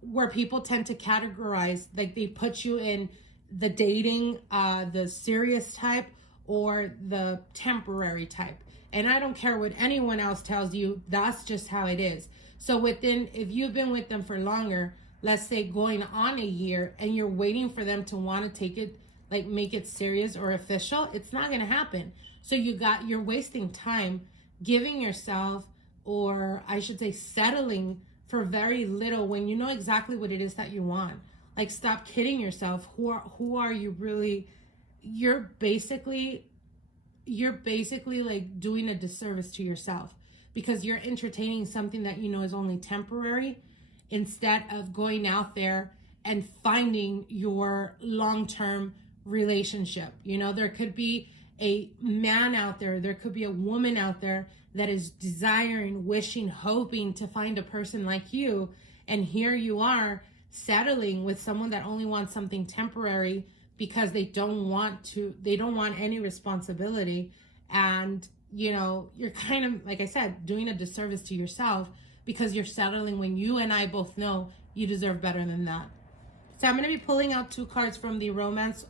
where people tend to categorize, like they put you in the dating, the serious type or the temporary type. And I don't care what anyone else tells you, that's just how it is. So if you've been with them for longer, let's say going on a year, and you're waiting for them to want to take it, like make it serious or official, it's not going to happen. So you're wasting time giving yourself, or I should say settling for very little when you know exactly what it is that you want. Like, stop kidding yourself. Who are you really? You're basically like doing a disservice to yourself, because you're entertaining something that is only temporary, instead of going out there and finding your long-term relationship. There could be a man out there could be a woman out there that is desiring, wishing, hoping to find a person like you, and here you are settling with someone that only wants something temporary because they don't want any responsibility. And you're kind of, like I said, doing a disservice to yourself, because you're settling when you and I both know you deserve better than that. So I'm going to be pulling out 2 cards from the romance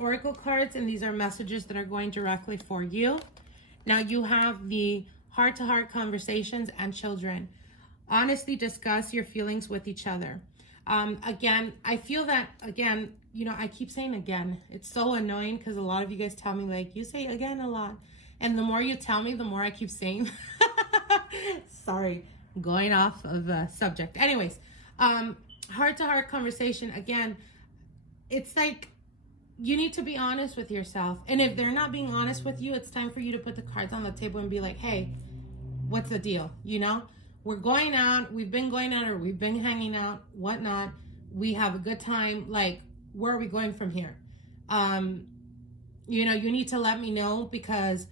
oracle cards, and these are messages that are going directly for you. Now you have the heart-to-heart conversations and children. Honestly discuss your feelings with each other. Again, I feel that, I keep saying again. It's so annoying because a lot of you guys tell me, like, you say again a lot. And the more you tell me, the more I keep saying. Sorry, going off of the subject. Anyways, heart-to-heart conversation. Again, it's like you need to be honest with yourself. And if they're not being honest with you, it's time for you to put the cards on the table and be like, hey, what's the deal? We're going out, we've been going out, or we've been hanging out, whatnot. We have a good time. Like, where are we going from here? You need to let me know, because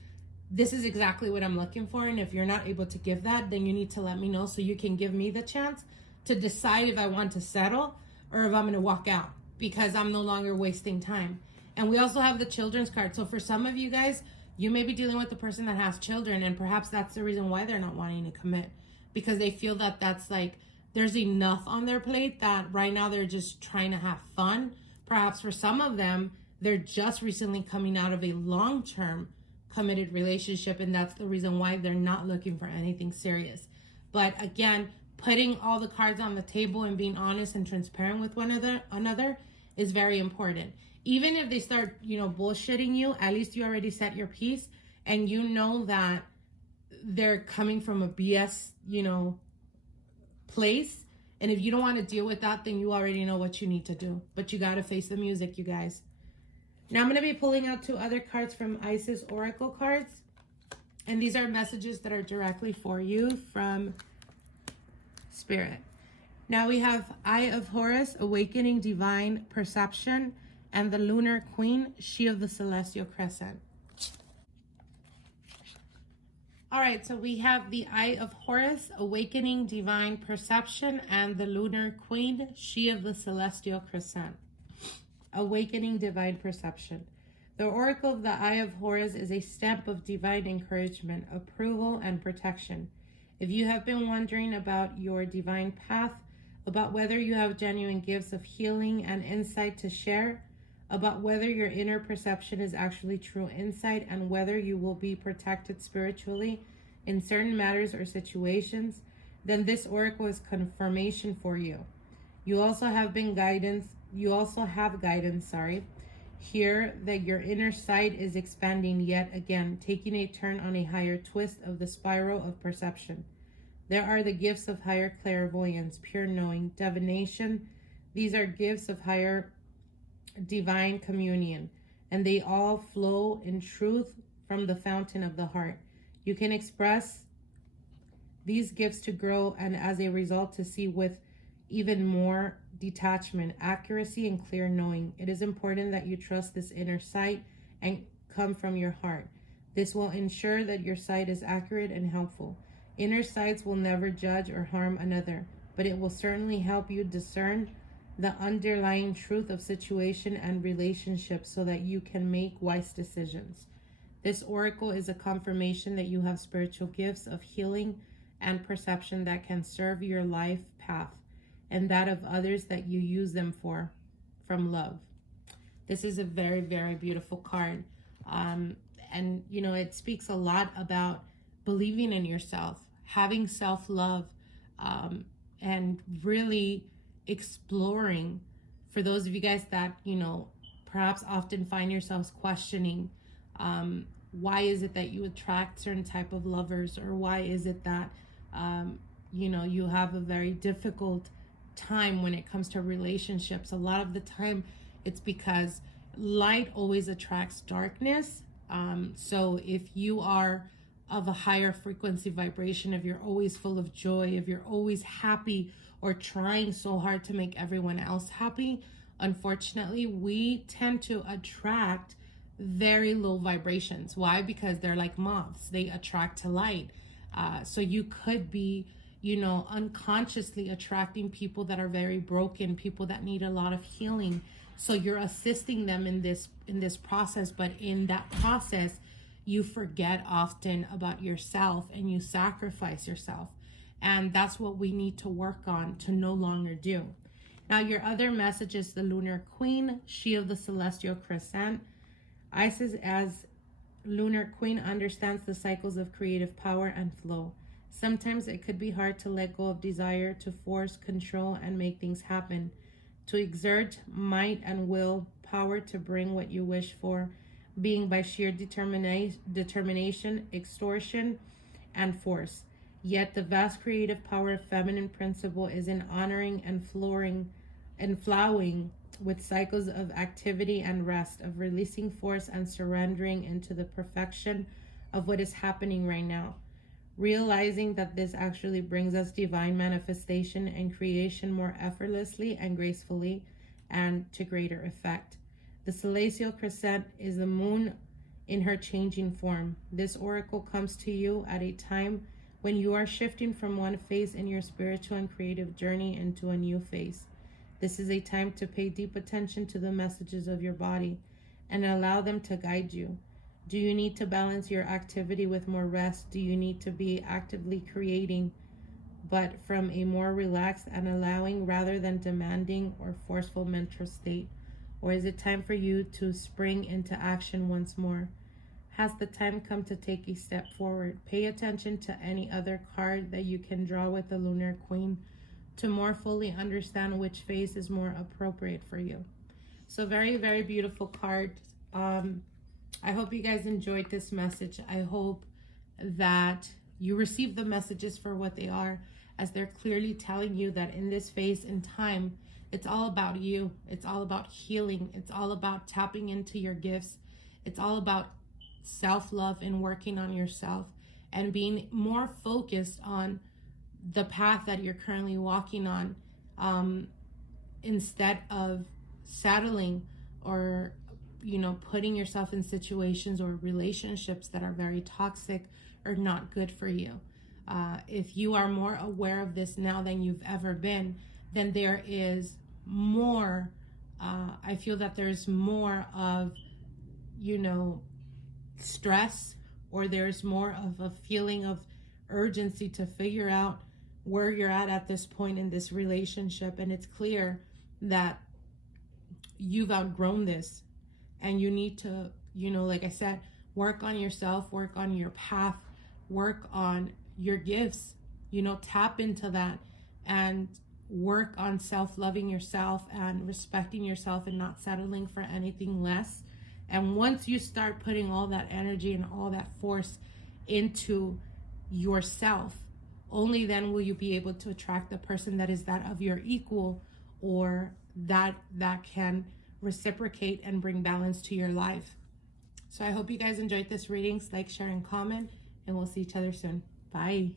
this is exactly what I'm looking for. And if you're not able to give that, then you need to let me know so you can give me the chance to decide if I want to settle or if I'm going to walk out, because I'm no longer wasting time. And we also have the children's card. So for some of you guys, you may be dealing with a person that has children, and perhaps that's the reason why they're not wanting to commit, because they feel that that's like there's enough on their plate that right now they're just trying to have fun. Perhaps for some of them, they're just recently coming out of a long-term committed relationship, and that's the reason why they're not looking for anything serious. But again, putting all the cards on the table and being honest and transparent with one another is very important. Even if they start, bullshitting you, at least you already set your piece and you know that they're coming from a BS, place. And if you don't want to deal with that, then you already know what you need to do. But you got to face the music, you guys. Now I'm going to be pulling out 2 other cards from Isis Oracle cards. And these are messages that are directly for you from Spirit. Now we have Eye of Horus, Awakening Divine Perception, and the Lunar Queen, She of the Celestial Crescent. All right, so we have the Eye of Horus, Awakening Divine Perception, and the Lunar Queen, She of the Celestial Crescent. Awakening Divine Perception. The Oracle of the Eye of Horus is a stamp of divine encouragement, approval, and protection. If you have been wondering about your divine path, about whether you have genuine gifts of healing and insight to share, about whether your inner perception is actually true insight, and whether you will be protected spiritually in certain matters or situations, then this oracle is confirmation for you. You also have guidance here that your inner sight is expanding yet again, taking a turn on a higher twist of the spiral of perception. There are the gifts of higher clairvoyance, pure knowing, divination. These are gifts of higher divine communion, and they all flow in truth from the fountain of the heart. You can express these gifts to grow, and as a result to see with even more detachment, accuracy, and clear knowing. It is important that you trust this inner sight and come from your heart. This will ensure that your sight is accurate and helpful. Inner sights will never judge or harm another, but it will certainly help you discern the underlying truth of situation and relationships so that you can make wise decisions. This oracle is a confirmation that you have spiritual gifts of healing and perception that can serve your life path and that of others that you use them for, from love. This is a very, very beautiful card. And, it speaks a lot about believing in yourself, having self-love, and really exploring. For those of you guys that, perhaps often find yourselves questioning, why is it that you attract certain type of lovers, or why is it that, you have a very difficult time when it comes to relationships. A lot of the time it's because light always attracts darkness. So if you are of a higher frequency vibration, if you're always full of joy, if you're always happy or trying so hard to make everyone else happy, unfortunately, we tend to attract very low vibrations. Why? Because they're like moths. They attract to light. So you could be, unconsciously attracting people that are very broken, people that need a lot of healing. So you're assisting them in this process, but in that process, you forget often about yourself and you sacrifice yourself. And that's what we need to work on to no longer do. Now, your other message is the Lunar Queen, She of the Celestial Crescent. Isis as Lunar Queen understands the cycles of creative power and flow. Sometimes it could be hard to let go of desire, to force, control, and make things happen, to exert might and will power to bring what you wish for, being by sheer determination, extortion, and force. Yet the vast creative power of feminine principle is in honoring and flowing with cycles of activity and rest, of releasing force and surrendering into the perfection of what is happening right now. Realizing that this actually brings us divine manifestation and creation more effortlessly and gracefully and to greater effect. The celestial crescent is the moon in her changing form. This oracle comes to you at a time when you are shifting from one phase in your spiritual and creative journey into a new phase. This is a time to pay deep attention to the messages of your body and allow them to guide you. Do you need to balance your activity with more rest? Do you need to be actively creating but from a more relaxed and allowing rather than demanding or forceful mental state? Or is it time for you to spring into action once more? Has the time come to take a step forward? Pay attention to any other card that you can draw with the Lunar Queen to more fully understand which phase is more appropriate for you. So very, very beautiful card. I hope you guys enjoyed this message. I hope that you receive the messages for what they are, as they're clearly telling you that in this phase in time, it's all about you. It's all about healing. It's all about tapping into your gifts. It's all about self-love and working on yourself and being more focused on the path that you're currently walking on, instead of settling or putting yourself in situations or relationships that are very toxic or not good for you. If you are more aware of this now than you've ever been, then there is more, I feel that there's more of stress, or there's more of a feeling of urgency to figure out where you're at this point in this relationship. And it's clear that you've outgrown this, and you need to, like I said, work on yourself, work on your path, work on your gifts, tap into that and work on self-loving yourself and respecting yourself and not settling for anything less. And once you start putting all that energy and all that force into yourself, only then will you be able to attract the person that is that of your equal, or that can reciprocate and bring balance to your life. So I hope you guys enjoyed this reading. Like, share, and comment, and we'll see each other soon. Bye.